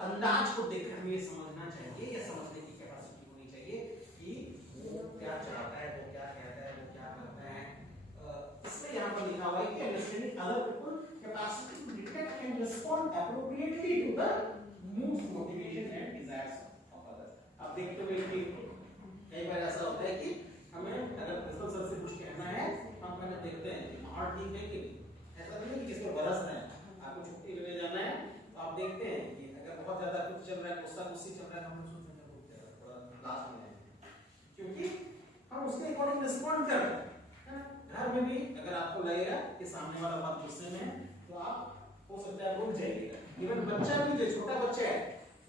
अंदाज को देखकर हमें समझना चाहिए या समझने की कैपेसिटी होनी चाहिए कि वो क्या चाहता है, वो क्या कहता है, वो क्या करता है। इसमें यहाँ पर लिखा हुआ है कि understanding other people capacity to detect and respond appropriately to the moods motivation and desires of others. अब देखते हुए कि कई बार ऐसा होता है कि हमें अगर प्रिंसिपल सर से कुछ कहना है हम पहले देखते हैं कि माहौल ठीक है कि ऐसा नहीं कि किसको बरस रहा है, आपको छुट्टी लेने जाना है तो आप देखते हैं कि अगर बहुत ज्यादा कुछ चल रहा है, गुस्सा गुस्सी चल रहा है, हम सोचते हैं थोड़ा क्लास में है, क्योंकि हम उसके अकॉर्डिंग रिस्पॉन्ड कर रहे हैं। घर में भी अगर आपको लगेगा कि सामने वाला बात गुस्से में है तो आप हो सकता है रुक जाइएगा। इवन बच्चा भी, जो छोटा बच्चा है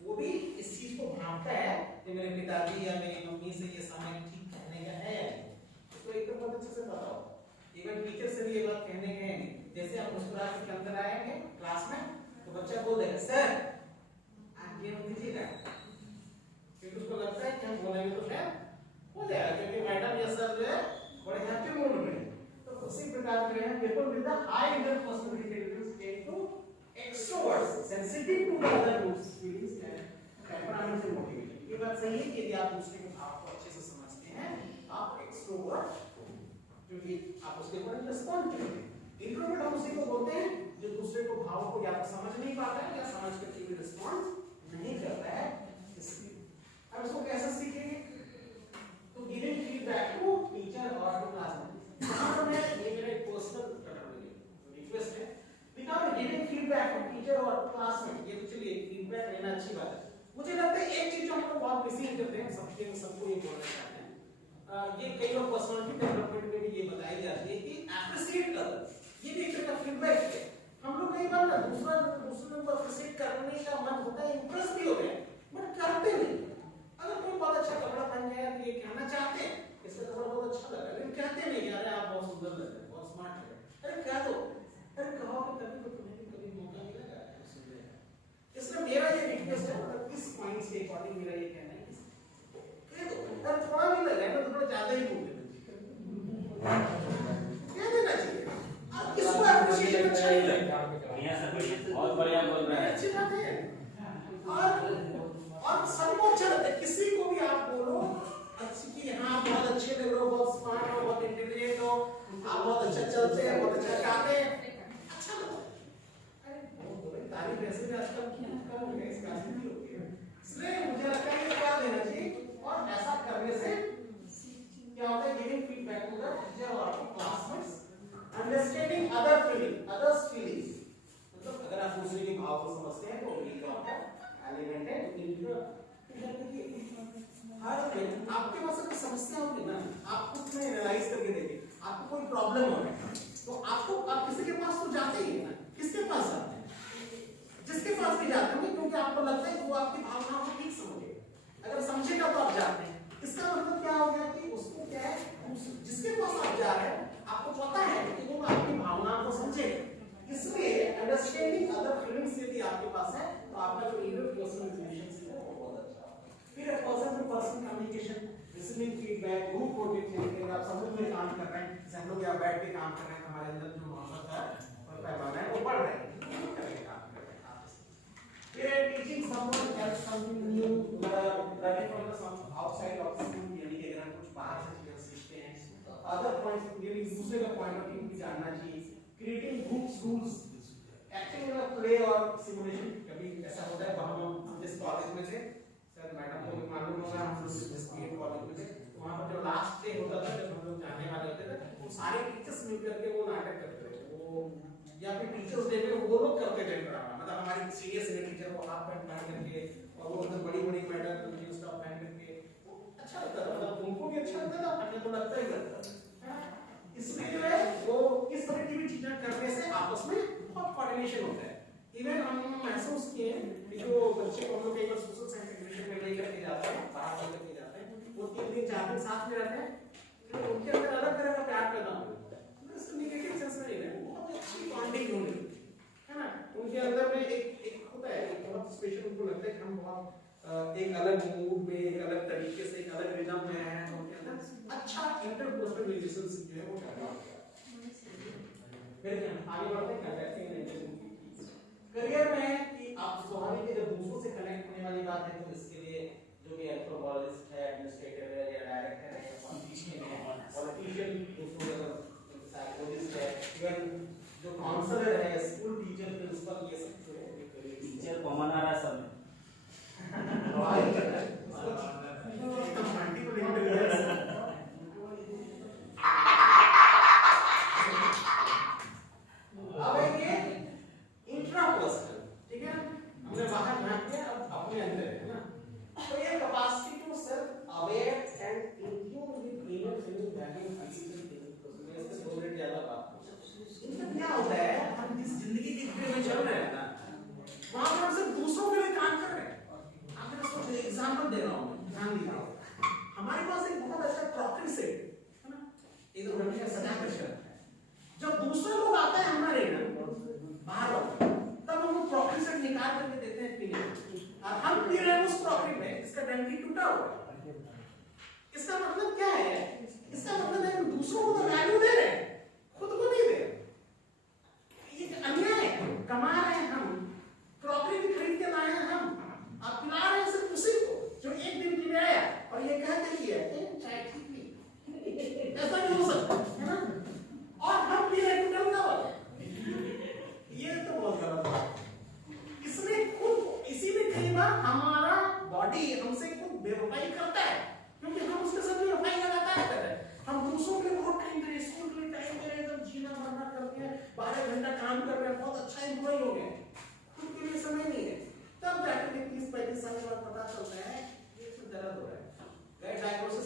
वो भी इस चीज को भांपता है कि मेरे पिताजी या मेरी मम्मी से ये समय ठीक कहने का है, उसको एकदम बहुत अच्छे से पता हो। इवन टीचर से भी ये बात कहने के हैं, जैसे आप मुस्कुरा के अंदर आएंगे क्लास में तो बच्चा बोल देगा सर आप ये मत दीजिएगा, क्योंकि उसको लगता है कि हम बोलेंगे तो शायद हो जाएगा, क्योंकि मैडम या सर जो है बड़े हैप्पी मूड में है। तो उसी प्रकार से people with the high interpersonal intelligence tend to extroverts sensitive to the other moods feelings and temperaments and motivation. ये बात सही है कि यदि आप दूसरे के भाव को अच्छे से समझते हैं आप एक्सट्रोवर्ट, क्योंकि आप उसके ऊपर रिस्पॉन्ड करेंगे। इंट्रोवर्ट हम उसी को बोलते हैं जो दूसरे को भाव को या तो समझ नहीं पाता है या समझ करके भी रिस्पॉन्ड नहीं करता है। अब इसको कैसे सीखेंगे? तो गिविंग फीडबैक टू टीचर और टू क्लासमेट। यहाँ मैं ये मेरा एक पर्सनल रिक्वेस्ट है, because giving feedback to teacher और क्लासमेट, ये तो चलिए फीडबैक लेना अच्छी बात है। मुझे लगता है एक चीज जो हम लोग बहुत मिसिंग करते हैं, सबको ये बोलना चाहते हैं, ये कई लोग पर्सनालिटी डेवलपमेंट में भी ये बताई जाती है कि एप्रिशिएट कर, ये भी एक तरह का फीडबैक है। हम लोग कई बार ना दूसरे को एप्रिशिएट करने का मन होता है, इंप्रेस भी होते हैं, बट करते नहीं। अगर कोई बहुत अच्छा कपड़ा पहन गया तो ये कहना चाहते हैं इसका कपड़ा बहुत अच्छा लगा, लेकिन कहते नहीं यार आप बहुत सुंदर लग रहे हैं, बहुत स्मार्ट लग रहे हैं। अरे कह दो, अरे कहो कि कभी तो तुम्हें भी कभी मौका मिलेगा सुनने का। इसलिए मेरा ये रिक्वेस्ट है, मतलब इस पॉइंट्स के अकॉर्डिंग मेरा ये कहना है कि कह दो, अरे थोड़ा भी लगा है तो थोड़ा ज्यादा ही बोल देना चाहिए। आप किसको एप्रिशिएशन अच्छा नहीं लगता, बहुत बढ़िया बोल रहे हैं। अच्छी बात है। और सबको अच्छा लगता है, किसी को भी आप बोलो अच्छी कि हाँ बहुत अच्छे लग रहे हो, बहुत स्मार्ट हो, बहुत इंटेलिजेंट हो, आप बहुत अच्छा चलते हैं, बहुत अच्छा गाते हैं, अच्छा लगता है। अरे वो बोले तारीफ ऐसे भी आजकल कम हो गई, इसकी आदत होती है। इसलिए मुझे लगता है कि क्या देना चाहिए, और ऐसा करने से क्या होता है, giving feedback to the teacher और क्लासमेट्स, अंडरस्टैंडिंग अदर्स फीलिंग्स, मतलब अगर आप दूसरे के भाव को समझते हैं तो ये क्या होता है एलिमेंट है। हर आपके पास अगर समस्या होगी ना, आप खुद में एनालाइज करके देखिए, आपको कोई प्रॉब्लम हो रहा है तो आप किसी के पास तो जाते ही हैं ना, किसके पास जाते हैं? जिसके पास भी जाते होंगे, क्योंकि आपको लगता है कि वो आपकी भावनाओं को ठीक समझेगा। अगर समझेगा तो आप जाते हैं, इसका मतलब क्या हो गया कि उसको क्या है, जिसके पास आप जा रहे हैं आपको पता है कि वो आपकी भावनाओं को समझेगा। इसलिए अंडरस्टैंडिंग अदर फीलिंग्स यदि आपके पास है तो आपका जो इंटरपर्सनल रिलेशनशिप है वो बहुत अच्छा होगा। फिर person to person communication, listening, feedback, group coordination, आप समूह में काम कर रहे हैं, जैसे हम लोग यहाँ बैठ के काम कर रहे हैं, हमारे अंदर जो मोहब्बत है और पैमाना है वो बढ़ रहा है, फिर teaching someone else something new, learning from the some outside of school, यानी कि अगर हम कुछ बाहर से चीजें सीखते हैं, अदर पॉइंट्स यानी दूसरे का पॉइंट ऑफ व्यू भी जानना चाहिए। Creating group tools, acting in a play और सिमुलेशन, कभी ऐसा होता है हम जिस कॉलेज में थे, सर मैडम को भी मालूम होगा, हम लोग जिस कॉलेज में थे, वहां पर जो लास्ट डे होता था जब हम लोग जाने वाले होते थे, वो सारे टीचर्स मिल करके वो नाटक करते थे, वो या फिर टीचर्स डे में वो लोग करते थे ड्रामा, मतलब हमारी सीनियर टीचर को हाफ पैंट पहन करके और वो मतलब बड़ी मैडम जींस टॉप पहन करके, वो अच्छा लगता था, मतलब उनको भी अच्छा लगता था, हमें तो लगता ही लगता था। इसमें जो है वो इस तरह की भी चीजें करने से आपस में बहुत कोऑर्डिनेशन होता है। इवन हम महसूस किए कि जो बच्चे को हम लोग एक बार सोशल साइंस एग्जीबिशन में लेकर के जाते हैं, बाहर लेकर के जाते हैं, वो 3 दिन 4 दिन साथ में रहते हैं, तो उनके अंदर अलग तरह का प्यार पैदा होता है, इसमें नेगेटिव सेंस नहीं है, बहुत अच्छी बॉन्डिंग होनी है ना, उनके अंदर में एक होता है, एक बहुत स्पेशल, उनको लगता है कि हम बहुत एक अलग मूड में, एक अलग तरीके से, एक अलग रिदम में हैं, उनके अंदर अच्छा इंटरपर्सनल रिलेशनशिप जो है वो पैदा होता है। फिर आगे बढ़ते हैं करियर में कि आप स्वाभाविक है, जब दूसरों से कनेक्ट होने वाली बात है तो इसके लिए जो भी एंथ्रोपोलॉजिस्ट है, एडमिनिस्ट्रेटर है या डायरेक्टर है, पॉलिटिशियन, दूसरों का साइकोलॉजिस्ट है, इवन जो काउंसलर है, स्कूल टीचर, प्रिंसिपल, ये सब जो है टीचर कॉमन आ रहा है सब में। अब ये इंट्रापर्सनल, ठीक है, हमने बाहर ध्यान दिया, अब अपने अंदर है ना, तो ये capacity to self aware and in tune with inner feeling value feeling, इससे 2 मिनट ज्यादा बात इनका क्या होता है, हम जिस जिंदगी के खेल में चल रहे हैं ना, वहां पर हम सिर्फ दूसरों के लिए काम कर रहे हैं। आप मैं इसको एग्जांपल दे रहा हूं, ध्यान दीजिए, हमारे पास एक बहुत अच्छा क्रॉकरी सेट है ना, इधर रखने सजा कर रखा है, जब दूसरे लोग आते हैं हमारे ना बाहर वाले, तब हम क्रॉकरी सेट निकाल करके देते हैं पीने, और हम पी रहे हैं उस क्रॉकरी में, इसका डंडी टूटा हुआ है। इसका मतलब क्या है, इसका मतलब है हम दूसरों को तो वैल्यू दे रहे हैं, खुद को नहीं दे रहे, ये अन्याय है, कमा रहे हैं हम, क्रॉकरी भी खरीद के लाए हैं हम, आप पिला रहे हैं सिर्फ उसी को जो एक दिन के लिए आया और ये कहते कि है चाय ठीक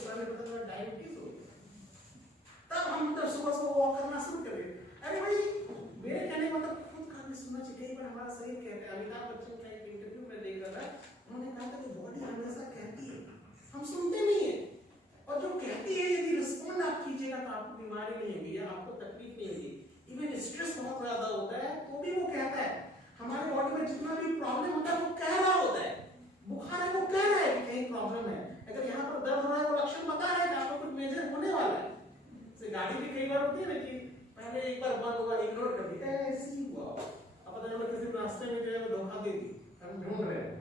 समय में पता चला डायबिटीज हो गया, तब हम मतलब सुबह सुबह वॉक करना शुरू करें। अरे भाई मेरे कहने का मतलब खुद का भी सुनना चाहिए। कई बार हमारा शरीर कहता है, अमिताभ बच्चन का एक इंटरव्यू में देख रहा था, उन्होंने कहा था कि बॉडी हमेशा कहती है, हम सुनते नहीं है, और जो कहती है यदि रिस्पॉन्ड आप कीजिएगा तो आपको बीमारी नहीं होगी या आपको तकलीफ नहीं होगी। इवन स्ट्रेस बहुत ज्यादा होता है तो भी वो कहता है, हमारे बॉडी में जितना भी प्रॉब्लम होता है वो कह रहा होता है, बुखार है वो कह रहा है कि कहीं प्रॉब्लम है, अगर यहाँ पर दर्द हो रहा है वो लक्षण बता रहा है कि आपको कुछ मेजर होने वाला है। जैसे गाड़ी भी कई बार होती है ना कि पहले एक बार बंद होगा, इग्नोर कर दिया, ऐसे ही हुआ, अब पता चला किसी रास्ते में जो है वो धोखा दे दी, हम ढूंढ रहे हैं,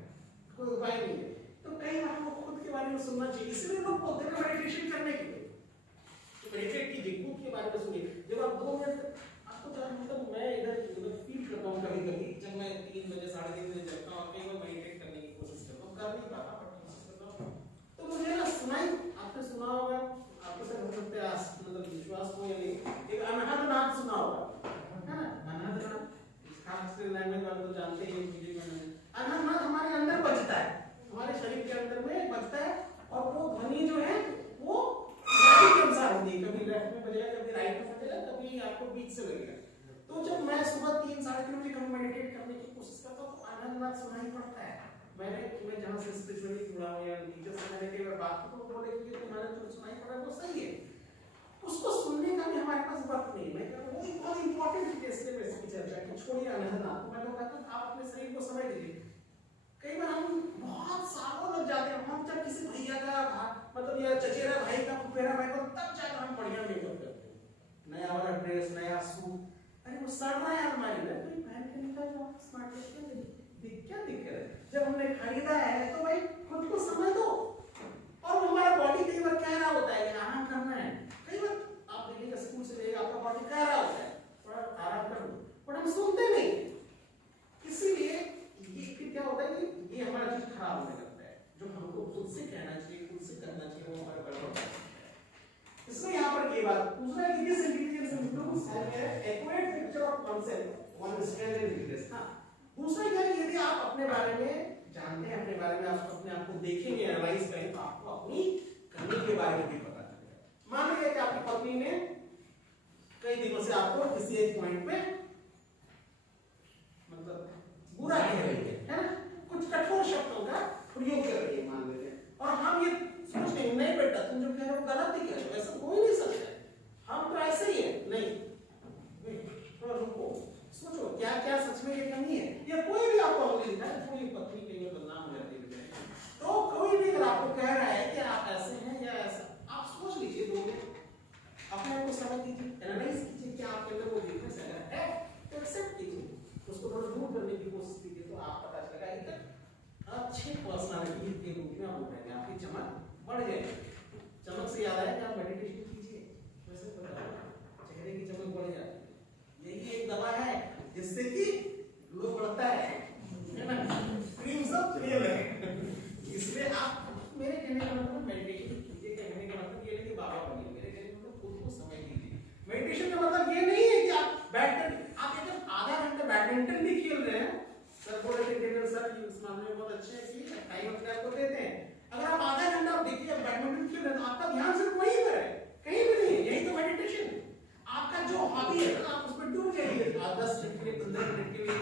कोई उपाय नहीं है। तो कई बार हमको खुद के बारे में सुनना चाहिए, इसलिए लोग बोलते हैं मेडिटेशन करने के लिए, तो मेडिटेट कीजिए, खुद के बारे में सुनिए। जब आप 2 मिनट आपको जब मतलब मैं इधर फील करता हूँ कभी कभी, जब मैं 3 बजे 3:30 बजे जगता हूँ, कई बार मेडिटेट करने की कोशिश करता हूँ, कर नहीं पाता बट कोशिश करता हूँ, तो मुझे ना सुनाई, आपने सुना होगा, आपको सब हो सकते हैं मतलब विश्वास हो या नहीं, एक अनहद नाद सुना होगा, है ना, अनहद नाद, खास लैंग्वेज वाले तो जानते ही म्यूजिक में, अनहद नाद हमारे अंदर बजता है, हमारे शरीर के अंदर में बजता है, और वो ध्वनि जो है वो गाड़ी के अनुसार होती है, कभी लेफ्ट में बजेगा, कभी राइट में बजेगा, कभी आपको बीच से लगेगा। तो जब मैं सुबह 3-3:30 बजे कभी मेडिटेट करने की कोशिश करता हूँ तो आनंद नाद सुनाई पड़ता है। मैं जहाँ से स्पिरिचुअली जुड़ा हूँ या टीचर से मैंने कई बार बात की तो बोले कि ये तुम्हारे जो सुनाई पड़ा है वो सही है, उसको सुनने का भी हमारे पास वक्त नहीं। मैं कहता हूँ वो बहुत इंपॉर्टेंट है, इसलिए मैं इसकी चर्चा की, छोड़िए आनंद नाद को, मैं तो कहता हूँ आप अपने शरीर को समझ लीजिए। कई बार हम बहुत सालों लग जाते हैं, हम जब किसी भैया का मतलब या चचेरा भाई का फुफेरा भाई को तब जाकर हम बढ़िया मेकअप करते हैं, नया वाला ड्रेस, नया सूट, अरे वो सड़ रहा है हमारे लिए, तो पहन के निकल जाओ, स्मार्ट क्या दिक्कत है? जब हमने खरीदा है तो भाई खुद को समझ दो। और हमारा बॉडी कई बार कह रहा होता है कि आराम करना है, कई बार आप देखिएगा स्कूल से लेकर आपका बॉडी कह रहा होता है थोड़ा आराम कर लो, पर हम सुनते नहीं। इसीलिए ये फिर क्या होता है कि ये हमारा चीज खराब होने लगता है, जो हमको खुद से कहना चाहिए, खुद से करना चाहिए, वो हमारे गड़बड़ होता है। इसमें यहाँ पर ये बात दूसरा है कि this intelligence improves accurate picture of concept one strength and weakness. हां, दूसरा क्या है, यदि आप अपने बारे में जानते हैं, अपने बारे में आप अपने आप को देखेंगे, एनालाइज करेंगे, तो आपको अपनी कमी के बारे में भी पता चलेगा। मान लीजिए कि आपकी पत्नी ने कई दिनों से आपको किसी एक पॉइंट पे मतलब बुरा कह रही है ना, कुछ कठोर शब्दों का प्रयोग कर रही है मान लीजिए, और हम ये सोच रहे हैं नहीं बेटा तुम जो कह रहे हो गलत ही कह रहे हो, ऐसा हो ही नहीं सकता, हम तो ऐसे ही है। नहीं, थोड़ा रुको, सोचो क्या क्या सच में ये कमी है, या कोई भी आपको अगली दिखा है, कोई पत्नी कहीं में बदनाम हो जाती है, तो कोई भी अगर आपको कह रहा है कि आप ऐसे हैं या ऐसा, आप सोच लीजिए, 2 मिनट अपने आप को समझ लीजिए, एनालाइज कीजिए कि आपके अंदर वो वीकनेस है तो एक्सेप्ट कीजिए, उसको थोड़ा दूर करने की कोशिश कीजिए, तो आप पता चलेगा एक अच्छी पर्सनालिटी के रूप में आप उठेंगे, आपकी चमक बढ़ जाएगी। चमक से याद आया कि आप मेडिटेशन कीजिए, वैसे चेहरे की चमक बढ़ जाती है। यही एक दवा है जिससे कि ग्लो बढ़ता है ना, क्रीम सब क्लियर है। इसलिए आप मेरे कहने का मतलब मेडिटेशन कीजिए, कहने का मतलब ये नहीं कि बाबा बनिए, मेरे कहने का मतलब खुद को समझ लीजिए। मेडिटेशन का मतलब ये नहीं है कि आप बैठकर आप एकदम आधा घंटा बैडमिंटन भी खेल रहे हैं, सर बोले थे सर इस मामले में बहुत अच्छे हैं कि टाइम अपने आप को देते हैं, अगर आप आधा घंटा आप देखिए बैडमिंटन खेल रहे हैं तो आपका ध्यान सिर्फ वहीं पर है, कहीं भी नहीं है, यही तो मेडिटेशन है। आपका जो हॉबी है ना आप उसमें डूब जाइए, 10 मिनट के लिए 15 मिनट के लिए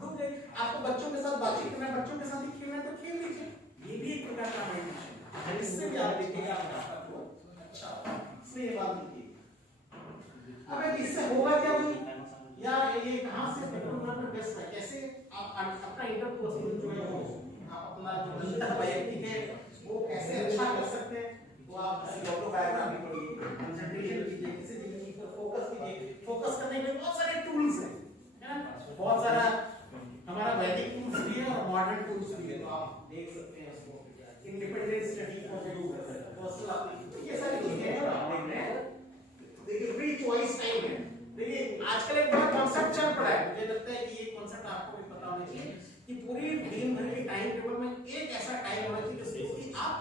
डूब जाइए। आपको बच्चों के साथ बातचीत करना है, बच्चों के साथ ही खेलना है तो खेल लीजिए, ये भी एक प्रकार का मेडिटेशन है, इससे भी आप देखिएगा आपको अच्छा होगा। इसलिए ये बात कीजिए। अब इससे होगा क्या भाई, या ये कहां से डेवलपमेंट बेस्ट है, कैसे आप अपना इंटरपर्सनल जो है वो आप अपना जो अंतर वैयक्तिक है वो कैसे अच्छा कर सकते हैं, तो आप किसी ऑटोबायोग्राफी पढ़िए, कंसंट्रेशन कीजिए, किसी चीज पर फोकस कीजिए। फोकस करने के बहुत सारे टूल्स हैं, है ना, बहुत सारा हमारा वैदिक टूल्स भी है और मॉडर्न टूल्स भी है, तो आप देख सकते हैं उसको, independent study for you, personal, ये सारी चीजें हैं आप देख रहे हैं। देखिए फ्री चॉइस टाइम है, देखिए आजकल एक बड़ा कॉन्सेप्ट चल पड़ा है, मुझे लगता है कि ये कॉन्सेप्ट आपको भी पता होना चाहिए कि पूरी दिन भर के टाइम टेबल में एक ऐसा टाइम होना चाहिए जिसमें आप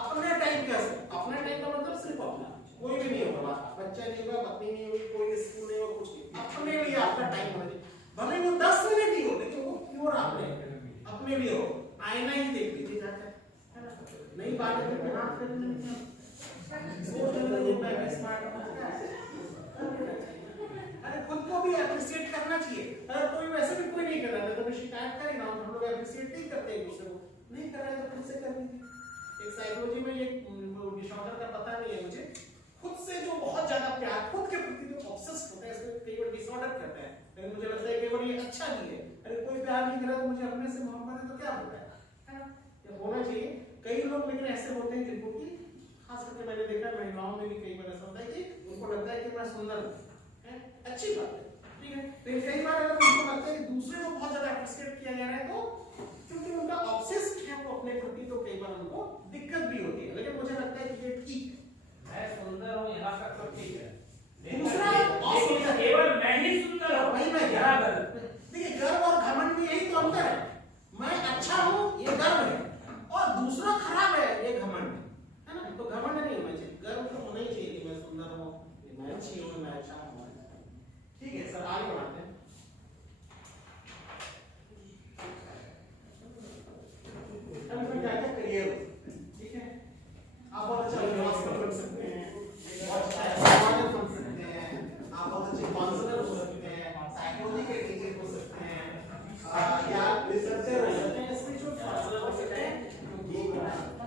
अपना टाइम कह सकते। अपना टाइम का मतलब सिर्फ अपना, कोई भी नहीं होगा, बच्चा नहीं होगा, पत्नी नहीं होगी, कोई स्कूल नहीं होगा, कुछ नहीं, अपने लिए आपका टाइम होना चाहिए, भले वो 10 मिनट ही हो लेकिन वो प्योर अपने लिए हो। आईना ही देख लीजिए जाकर, नई बात है हाथ करने अरे खुद को भी अप्रिशिएट करना चाहिए। अगर कोई वैसे भी कोई नहीं कर रहा है तो मैं शिकायत करेगा, हम लोग अप्रिशिएट नहीं करते एक दूसरे को, नहीं कर रहे हैं तो खुद से कर लीजिए। एक साइकोलॉजी में ये डिसऑर्डर का पता नहीं है मुझे, खुद से जो बहुत ज्यादा प्यार, खुद के प्रति जो ऑब्सेस्ड होता है इसको कई बार डिसऑर्डर कहते हैं, लेकिन मुझे लगता है कई बार ये अच्छा भी है। अरे कोई प्यार नहीं कर रहा तो मुझे अपने से मोहब्बत है तो क्या हो रहा है ना, ये होना चाहिए। कई लोग लेकिन ऐसे होते हैं जिनको कि खास करके मैंने देखा महिलाओं में भी कई बार ऐसा होता है कि उनको लगता है कि मैं सुंदर हूं, अच्छी बात है, ठीक है, लेकिन कई बार अगर उनको लगता है कि दूसरे को बहुत ज्यादा अप्रिशिएट किया जा रहा है तो क्योंकि उनका ऑब्सेस्ड है वो अपने प्रति, तो कई बार उनको दिक्कत भी होती है। लेकिन मुझे लगता है कि ये ठीक है, मैं सुंदर हूँ यहाँ तक तो ठीक है, दूसरा लेकिन केवल मैं ही सुंदर हूँ, वही मैं क्या गलत? देखिए गर्व और घमंड में यही तो अंतर है। मैं अच्छा हूँ ये गर्व है, और दूसरा खराब है ये घमंड है ना। तो घमंड नहीं होना चाहिए, गर्व तो होना ही चाहिए कि मैं सुंदर हूँ, मैं अच्छी हूँ, मैं अच्छा हूँ। ठीक है सर, आगे बढ़ाते हैं। हम इसमें क्या क्या करियर, ठीक है, आप बहुत अच्छा फिलोसफर बन सकते हैं, बहुत अच्छा एस्ट्रोनॉमर बन सकते हैं, आप बहुत अच्छे काउंसलर हो सकते हैं, साइकोलॉजी के टीचर हो सकते हैं, या रिसर्चर हो सकते हैं, स्पिरिचुअल काउंसलर हो सकते हैं।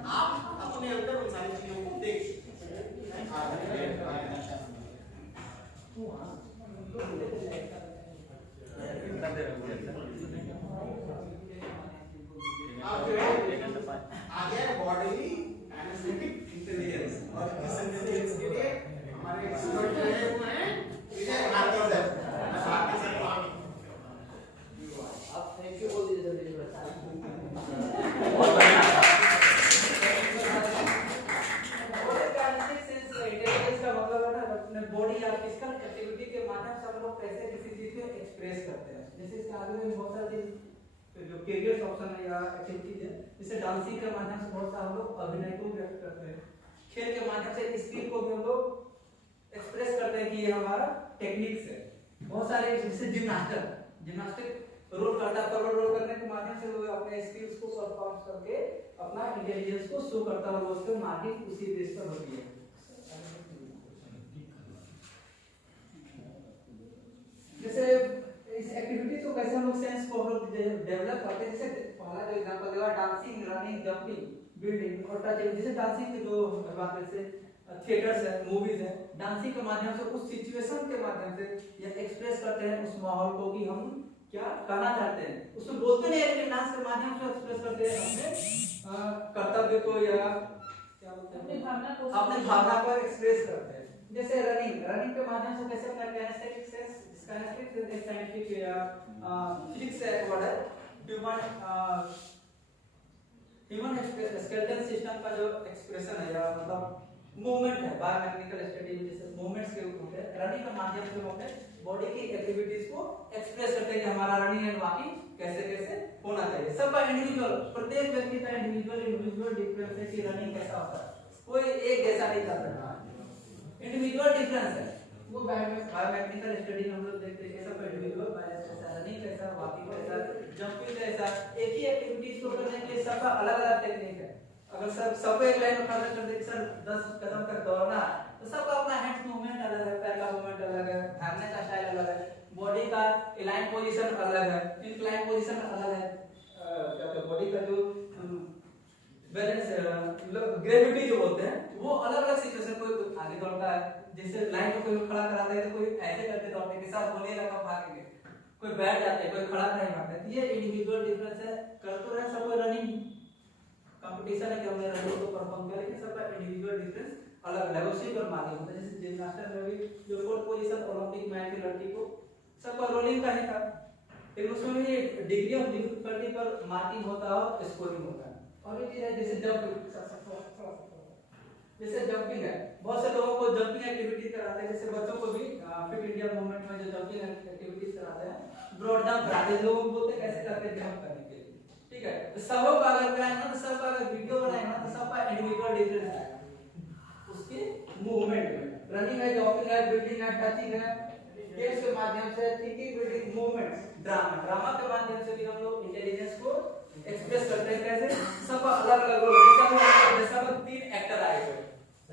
आप अपने अंदर उन सारी चीजों को देख सकते हैं। आप जो है आगे बॉडीली एनालिटिक इंटेलिजेंस, और इस इंटेलिजेंस के लिए हमारे एक्सपर्ट जो है वो हैं विजय भारती सर। भारती सर आप थैंक यू बोल दीजिए जल्दी से। बहुत बढ़िया। इंटेलिजेंस का मतलब है ना अपने बॉडी या फिजिकल एक्टिविटी के माध्यम से हम लोग कैसे किसी चीज को एक्सप्रेस करते हैं। जैसे इसके आगे में बहुत सारी जो कैरियर्स ऑप्शन है या एक्टिविटीज है, जैसे डांसिंग के माध्यम से बहुत सारे हम लोग अभिनय को व्यक्त करते हैं, खेल के माध्यम से स्किल को भी हम लोग एक्सप्रेस करते हैं कि ये हमारा टेक्निक्स है। बहुत सारे जैसे जिम्नास्टिक रोल करता है, कवर रोल करने के माध्यम से वो अपने स्किल्स को परफॉर्म करके अपना इंटेलिजेंस को शो करता है और उसके मार्किंग उसी बेस पर होती है। जैसे इस एक्टिविटीज को कैसे हम लोग सेंस को हम लोग डेवलप करते हैं। जैसे पहला जो एग्जांपल देगा डांसिंग, रनिंग, जंपिंग, बिल्डिंग और टचिंग। जैसे डांसिंग के जो बात जैसे थिएटर्स है, मूवीज है, डांसिंग के माध्यम से उस सिचुएशन के माध्यम से या एक्सप्रेस करते हैं उस माहौल को कि हम क्या कहना चाहते हैं। उसको बोलते नहीं है लेकिन डांस के माध्यम से एक्सप्रेस करते हैं अपने कर्तव्य को या क्या बोलते हैं अपने भावना को एक्सप्रेस करते हैं। जैसे रनिंग के माध्यम से कैसे अपना काइनेस्थेटिक सेंस, काइनेस्थेटिक एक साइंटिफिक या फिजिक्स से वर्ड है, ह्यूमन स्केलेटल सिस्टम का जो एक्सप्रेशन है या मतलब मूवमेंट है, बायोमैकेनिकल स्टडी जैसे मूवमेंट्स के ऊपर है। रनिंग के माध्यम से हम अपने बॉडी की एक्टिविटीज को एक्सप्रेस करते हैं कि हमारा रनिंग एंड वॉकिंग कैसे कैसे होना चाहिए। सबका इंडिविजुअल, प्रत्येक व्यक्ति का इंडिविजुअल डिफरेंस है कि रनिंग कैसा होता है, कोई एक जैसा नहीं कर सकता, इंडिविजुअल डिफरेंस है। वो बायोमैकेनिकल स्टडी में हम लोग देखते हैं कैसा इंडिविजुअल कैसा, रनिंग कैसा, वॉकिंग कैसा, जंपिंग कैसा। एक ही एक्टिविटीज को करने के लिए सबका अलग-अलग टेक्निक है। अगर सबको एक लाइन में खड़ा कर दे सर 10 कदम तक दौड़ना, तो सबका अपना हैंड मूवमेंट अलग है, पैर का मूवमेंट अलग है, भागने का स्टाइल अलग है, बॉडी का अलाइन पोजीशन अलग है, इंक्लाइन पोजीशन अलग है, क्या कहते हैं बॉडी का जो बैलेंस ग्रेविटी जो बोलते हैं वो अलग-अलग सिचुएशन। कोई आगे दौड़ता है, जैसे लाइन में कोई खड़ा कराता है तो कोई ऐसे करके दौड़ने के साथ बोलिएगा कब भागेंगे, कोई बैठ जाते हैं, कोई खड़ा नहीं भागता है। ये इंडिविजुअल डिफरेंस है। कर तो रहे सब रनिंग कंपटीशन है कि हमने रनिंग को परफॉर्म किया, लेकिन सबका इंडिविजुअल डिफरेंस अलग-अलग उसी पर मार्किंग होता है। जैसे जिम्नास्टिक में भी जो 4th पोजीशन ओलंपिक में आई थी लड़की को, सबका रोलिंग का ही था, लेकिन उसमें भी डिग्री ऑफ डिफिकल्टी पर मार्किंग होता है और स्कोरिंग होता है। और एक चीज है जैसे जंपिंग है, बहुत से लोगों को जंपिंग एक्टिविटीज कराते हैं। जैसे बच्चों को भी फिट इंडिया मूवमेंट में जो जंपिंग एक्टिविटीज कराते हैं, ब्रॉड जंप कराते हैं, लोग बोलते हैं कैसे करते हैं जंप करने के लिए, ठीक है। तो सबको अगर कराएंगे ना तो सबका अगर वीडियो बनाएंगे ना तो सबका इंडिविजुअल डिफरेंस है उसके मूवमेंट में। रनिंग है, जॉगिंग है, बिल्डिंग है, टचिंग है, गेम्स के माध्यम से, थिंकिंग, बिल्डिंग, मूवमेंट्स, ड्रामा के माध्यम से भी हम लोग इंटेलिजेंस को एक्सप्रेस करते हैं। कैसे सबका अलग-अलग रोल है। जैसे 3 एक्टर आए हुए,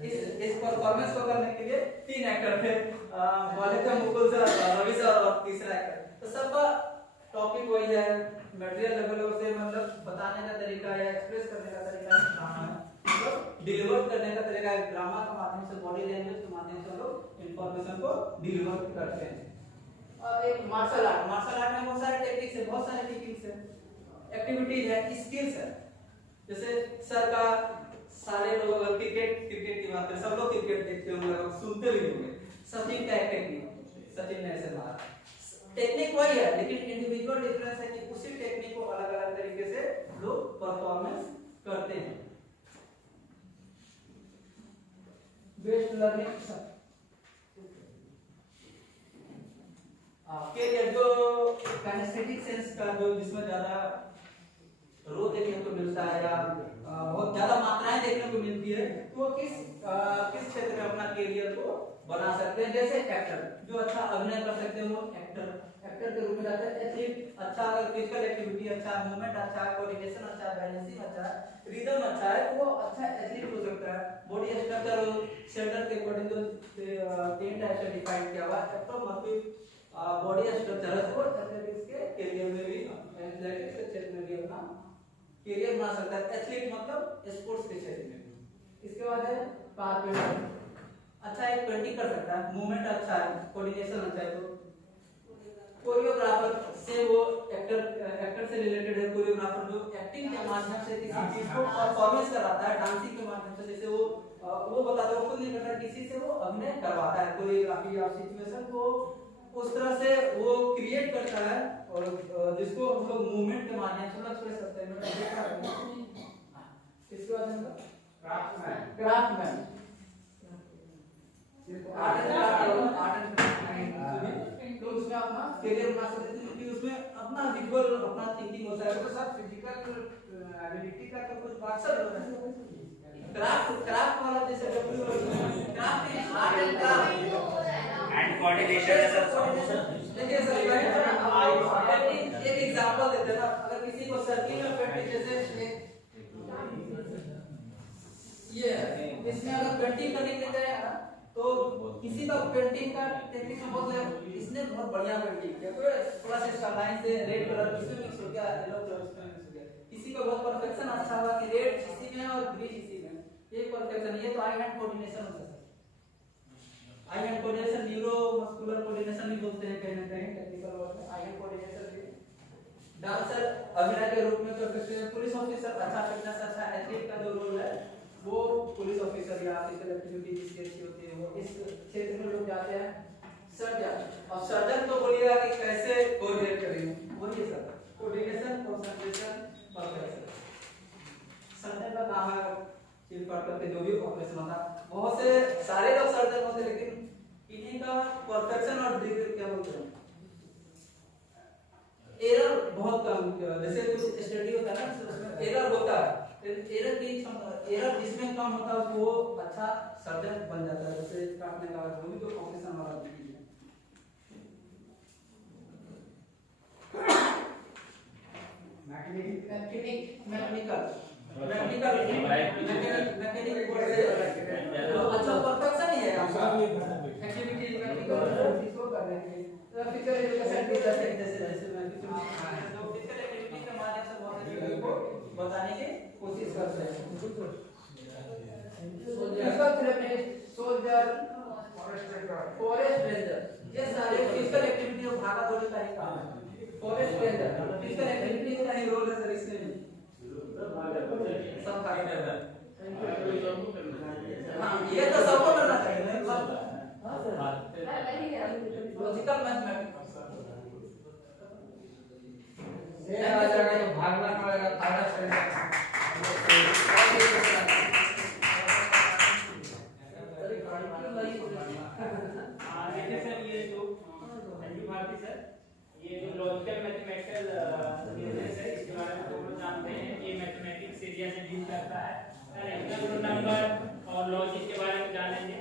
इस परफॉर्मेंस को करने के लिए 3 एक्टर थे, पहले थे मुकुल सर, रवि सर और तीसरा एक्टर। तो सबका टॉपिक वही है, मटेरियल लेवल से मतलब बताने का तरीका या एक्सप्रेस करने का तरीका ड्रामा है, मतलब डिलीवर करने का तरीका है। ड्रामा के माध्यम से, बॉडी लैंग्वेज के माध्यम से लोग इंफॉर्मेशन को डिलीवर करते हैं। और एक मार्शल आर्ट में बहुत सारे टेक्निक्स है, बहुत सारे टेक्निक्स है, एक्टिविटीज है, स्किल्स है। जैसे सर का सारे लोग अगर क्रिकेट की बात करें, सब लोग क्रिकेट देखते होंगे, सुनते भी होंगे। सचिन का एक टेक्निक, सचिन ने ऐसे मारा, टेक्निक वही है, लेकिन इंडिविजुअल डिफरेंस है कि उसी टेक्निक को अलग अलग तरीके से लोग परफॉर्मेंस करते हैं। बेस्ट लर्निंग कैरियर जो काइनेस्थेटिक सेंस का जो जिसमें ज्यादा रो देखने को मिलता है या बहुत ज्यादा मात्राएं देखने को मिलती है, तो वो किस क्षेत्र में अपना कैरियर को बना सकते हैं। जैसे एक्टर जो अच्छा अभिनय कर सकते हैं, वो एक्टर के रूप में जाते हैं। एथलीट अच्छा, अगर फिजिकल एक्टिविटी अच्छा है, मूवमेंट अच्छा है, कोऑर्डिनेशन अच्छा है, बैलेंसिंग अच्छा है, रिदम अच्छा है, वो अच्छा एथलीट हो सकता है। बॉडी स्ट्रक्चर सेंटर के अकॉर्डिंग जो 3 टाइप से डिफाइन किया हुआ है, एप्रोक्सीमेटली बॉडी स्ट्रक्चर है, वो एथलेटिक्स के कैरियर में भी, एथलेटिक्स के क्षेत्र में भी अपना कैरियर बना सकता है। एथलीट मतलब स्पोर्ट्स के क्षेत्र में। इसके बाद है कारपेंटर, अच्छा एक पेंटिंग कर सकता है, मूवमेंट अच्छा है, कोऑर्डिनेशन अच्छा है। तो कोरियोग्राफर से वो एक्टर से रिलेटेड है। कोरियोग्राफर जो एक्टिंग के माध्यम से किसी चीज को परफॉर्मेंस कराता है, डांसिंग के माध्यम से, जैसे वो बताता है, वो खुद नहीं करता, किसी से वो अभिनय करवाता है, कोरियोग्राफी या सिचुएशन को उस तरह से वो क्रिएट करता है, और जिसको हम लोग मूवमेंट के माध्यम से एक्सप्रेस करते हैं। इसके बाद हम क्राफ्टमैन आर्ट एंड क्राफ्ट तो उसमें अपना कैरियर बना सकते हैं, क्योंकि उसमें अपना विजुअल, अपना थिंकिंग होता है। तो सब फिजिकल एबिलिटी का तो कुछ बात सब क्राफ्ट वाला, जैसे craft art and craft and coordination है सर। देखिए सर, एक एग्जांपल देते हैं ना, अगर किसी को सर्किल में पेंटिंग, जैसे ये इसमें अगर पेंटिंग करने के लिए ना, तो किसी का पेंटिंग का टेक्निक में बहुत है, इसने बहुत बढ़िया पेंटिंग किया, कोई थोड़ा सा इसका लाइन से रेड कलर इसमें मिक्स हो गया, येलो कलर इसमें मिक्स हो गया, किसी का बहुत परफेक्शन अच्छा हुआ कि रेड इसी में और ग्रीन इसी में, ये परफेक्शन। ये तो आई हैंड कोऑर्डिनेशन होता है। Eye hand coordination neuro muscular coordination भी बोलते हैं कहीं ना कहीं टेक्निकल वर्ड में। आई हैंड कोऑर्डिनेशन भी डांसर अभिनय के रूप में कर सकते हैं। पुलिस ऑफिसर अच्छा, फिटनेस अच्छा, एथलीट का जो रोल है वो पुलिस ऑफिसर या फिजिकल एक्टिविटी जिसकी अच्छी होती है वो इस क्षेत्र में लोग जाते हैं। सर्जन, और सर्जन तो बोलिएगा कि कैसे कोऑर्डिनेट करेंगे, वही है sir, coordination, concentration, perfection. Surgeon का काम है चिल पार्ट करके जो भी ऑपरेशन होता है, बहुत से सारे लोग सर्जन होते हैं, लेकिन इन्हीं का परफेक्शन और डिग्री क्या बोलते हैं, एरर बहुत कम। जैसे कुछ स्टडी होता है ना, उसमें एरर होता है, एरर जिसमें कम होता है वो अच्छा सर्जन बन जाता है। जैसे काटने का वो भी तो ऑपरेशन वाला चीज है। मैकेनिकल अच्छा परफेक्शन ही है एक्टिविटी मैकेनिकल इसको करने के लिए। तो फिजिकल एजुकेशन टीचर जैसे मैं जो फिजिकल एक्टिविटी के माध्यम से बहुत सारी चीजों को बताने की कोशिश करते हैं। Physical therapist, soldier, forest ranger, ये सारे फिजिकल एक्टिविटी और भागा दौड़ी का ही काम है। फॉरेस्ट रेंजर फिजिकल एक्टिविटी का ही रोल है सर, इसमें सब काम करता है। हाँ, ये तो सबको करना चाहिए। हाँ सर, लॉजिकल मैथमेटिक्स ये आ जाएगा तो भागना पड़ेगा, भागना पड़ेगा। देखिए सर, ये जो थैंक यू भारती सर, ये जो लॉजिकल मैथमेटिकल बिजनेस है इसके बारे में हम लोग जानते हैं। ये मैथमेटिक्स एरिया से डील करता है, रेशनल नंबर और लॉजिक के बारे में जानेंगे।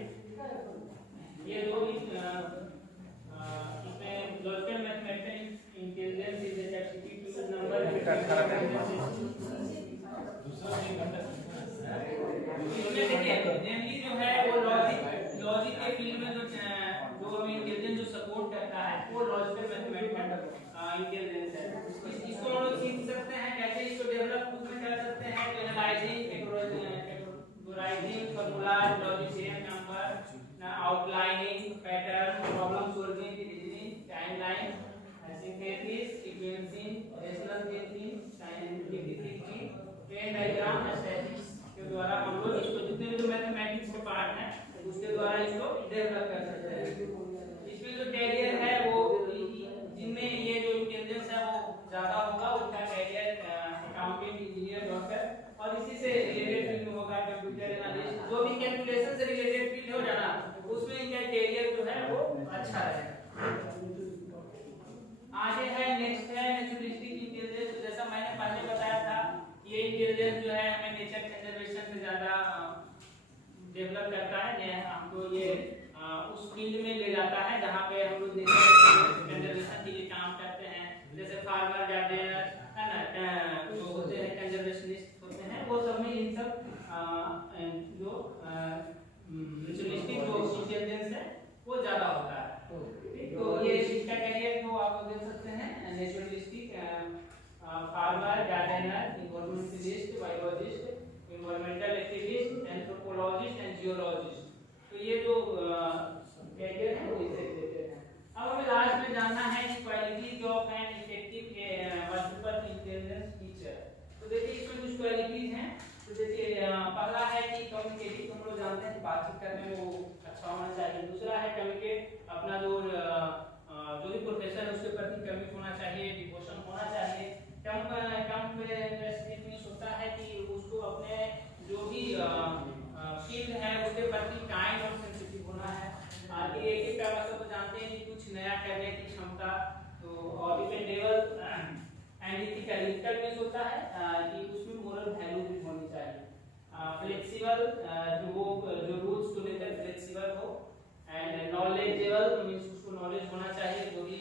ये दो इसमें इंटेलिजेंस है। इसको हम लोग सीख सकते हैं कैसे इसको डेवलप खुद में कर सकते हैं। तो analysing, categorising, formula, logic, serial number, outlining, pattern, problem solving, reasoning, timeline, synthesis, sequencing, rational thinking, scientific thinking, train diagram, statistics के द्वारा हम लोग इसको जितने भी मैथमेटिक्स के पार्ट हैं उसके द्वारा इसको डेवलप कर सकते हैं। इसमें जो कैरियर है वो जिनमें ये जो इंटेलिजेंस है वो ज्यादा होगा उनका कैरियर अकाउंटेंट, इंजीनियर, डॉक्टर और इसी से रिलेटेड फील्ड में होगा, कंप्यूटर एनालिस्ट, जो भी कैलकुलेशन से रिलेटेड फील्ड हो जाना उसमें इनका कैरियर जो है वो अच्छा रहेगा। आगे है नेक्स्ट है नेचुरलिस्टिक इंटेलिजेंस। जैसा मैंने पहले बताया था ये इंटेलिजेंस जो है हमें नेचर कंजर्वेशन से ज्यादा डेवलप करता है, हमको ये उस फील्ड में ले जाता है जहाँ पे हम लोग नेचर कंजर्वेशन के लिए काम करते हैं। जैसे फार्मर, गार्डनर है ना, जो होते हैं कंजर्वेशनिस्ट होते हैं, वो सब में इन सब जो नेचुरलिस्टिक जो इंटेलिजेंस है वो ज्यादा होता है। तो ये इसका कैरियर जो आप देख सकते हैं naturalistic, farmer, gardener, environmentalist, biologist, environmental activist, anthropologist and geologist। तो ये जो कैरियर है वो इसे रिलेटेड है। अब हमें लास्ट में जानना है कि qualities of an effective multiple intelligence teacher. तो देखिए इसमें कुछ क्वालिटीज हैं। तो देखिए पहला है कि कम्युनिकेटिव, हम लोग जानते हैं बातचीत करने में वो अच्छा होना चाहिए। दूसरा है कम्युनिकेट, अपना जो भी प्रोफेसर है उसके प्रति कमिट होना चाहिए, डिवोशन होना चाहिए। कम होता है कि उसको अपने जो भी फील्ड है उसके प्रति काइंड और सेंसिटिव होना है। आगे एक का मतलब तो जानते हैं कि कुछ नया करने की क्षमता। तो और डिपेंडेबल एंड इथिकल मींस होता है कि उसमें मोरल वैल्यू भी होनी चाहिए। फ्लेक्सिबल, जो रूल्स को लेकर फ्लेक्सिबल हो। एंड नॉलेजेबल मींस उसको नॉलेज होना चाहिए, जो भी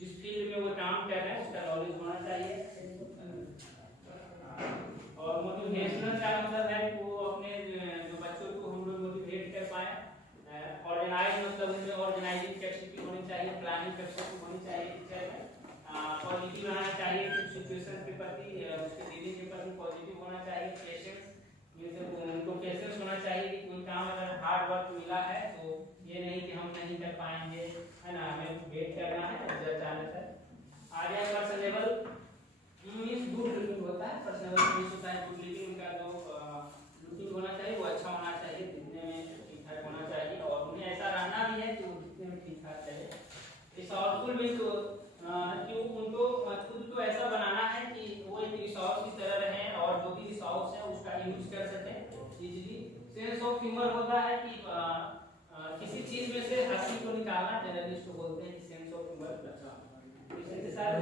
जिस फील्ड में वो काम कर रहे हैं उसका नॉलेज होना चाहिए। और मोटिवेशनल का मतलब है कि वो अपने जो बच्चों को हम लोग मोटिवेट कर पाए। ऑर्गेनाइज मतलब उनमें ऑर्गेनाइजिंग कैपेसिटी होनी चाहिए, प्लानिंग कैपेसिटी होनी चाहिए टीचर में। पॉजिटिव रहना चाहिए सिचुएशन के प्रति, उसके डीलिंग के प्रति पॉजिटिव होना चाहिए। पेशेंस मींस उनको पेशेंस होना चाहिए कि कोई काम अगर हार्ड वर्क मिला है तो ये नहीं कि हम नहीं कर पाएंगे, है ना, हमें वेट करना है रिजल्ट आने तक। आगे पर्सनेबल मींस गुड लुकिंग होता है, पर्सनेबल मींस होता है गुड लुकिंग, उनका जो लुकिंग होना चाहिए वो अच्छा होना चाहिए, दिखने में ठीक ठाक होना चाहिए और उन्हें ऐसा रहना भी है कि वो दिखने में ठीक ठाक रहे। रिसोर्सफुल मींस कि उनको खुद को ऐसा बनाना है कि वो एक रिसोर्स की तरह रहें और जो भी रिसोर्स है उसका यूज कर सकें इजीली। सेंस ऑफ ह्यूमर होता है कि किसी चीज में से हंसी को निकालना, जर्नलिस्ट को बोलते हैं कि सेंस ऑफ ह्यूमर अच्छा। इसके साथ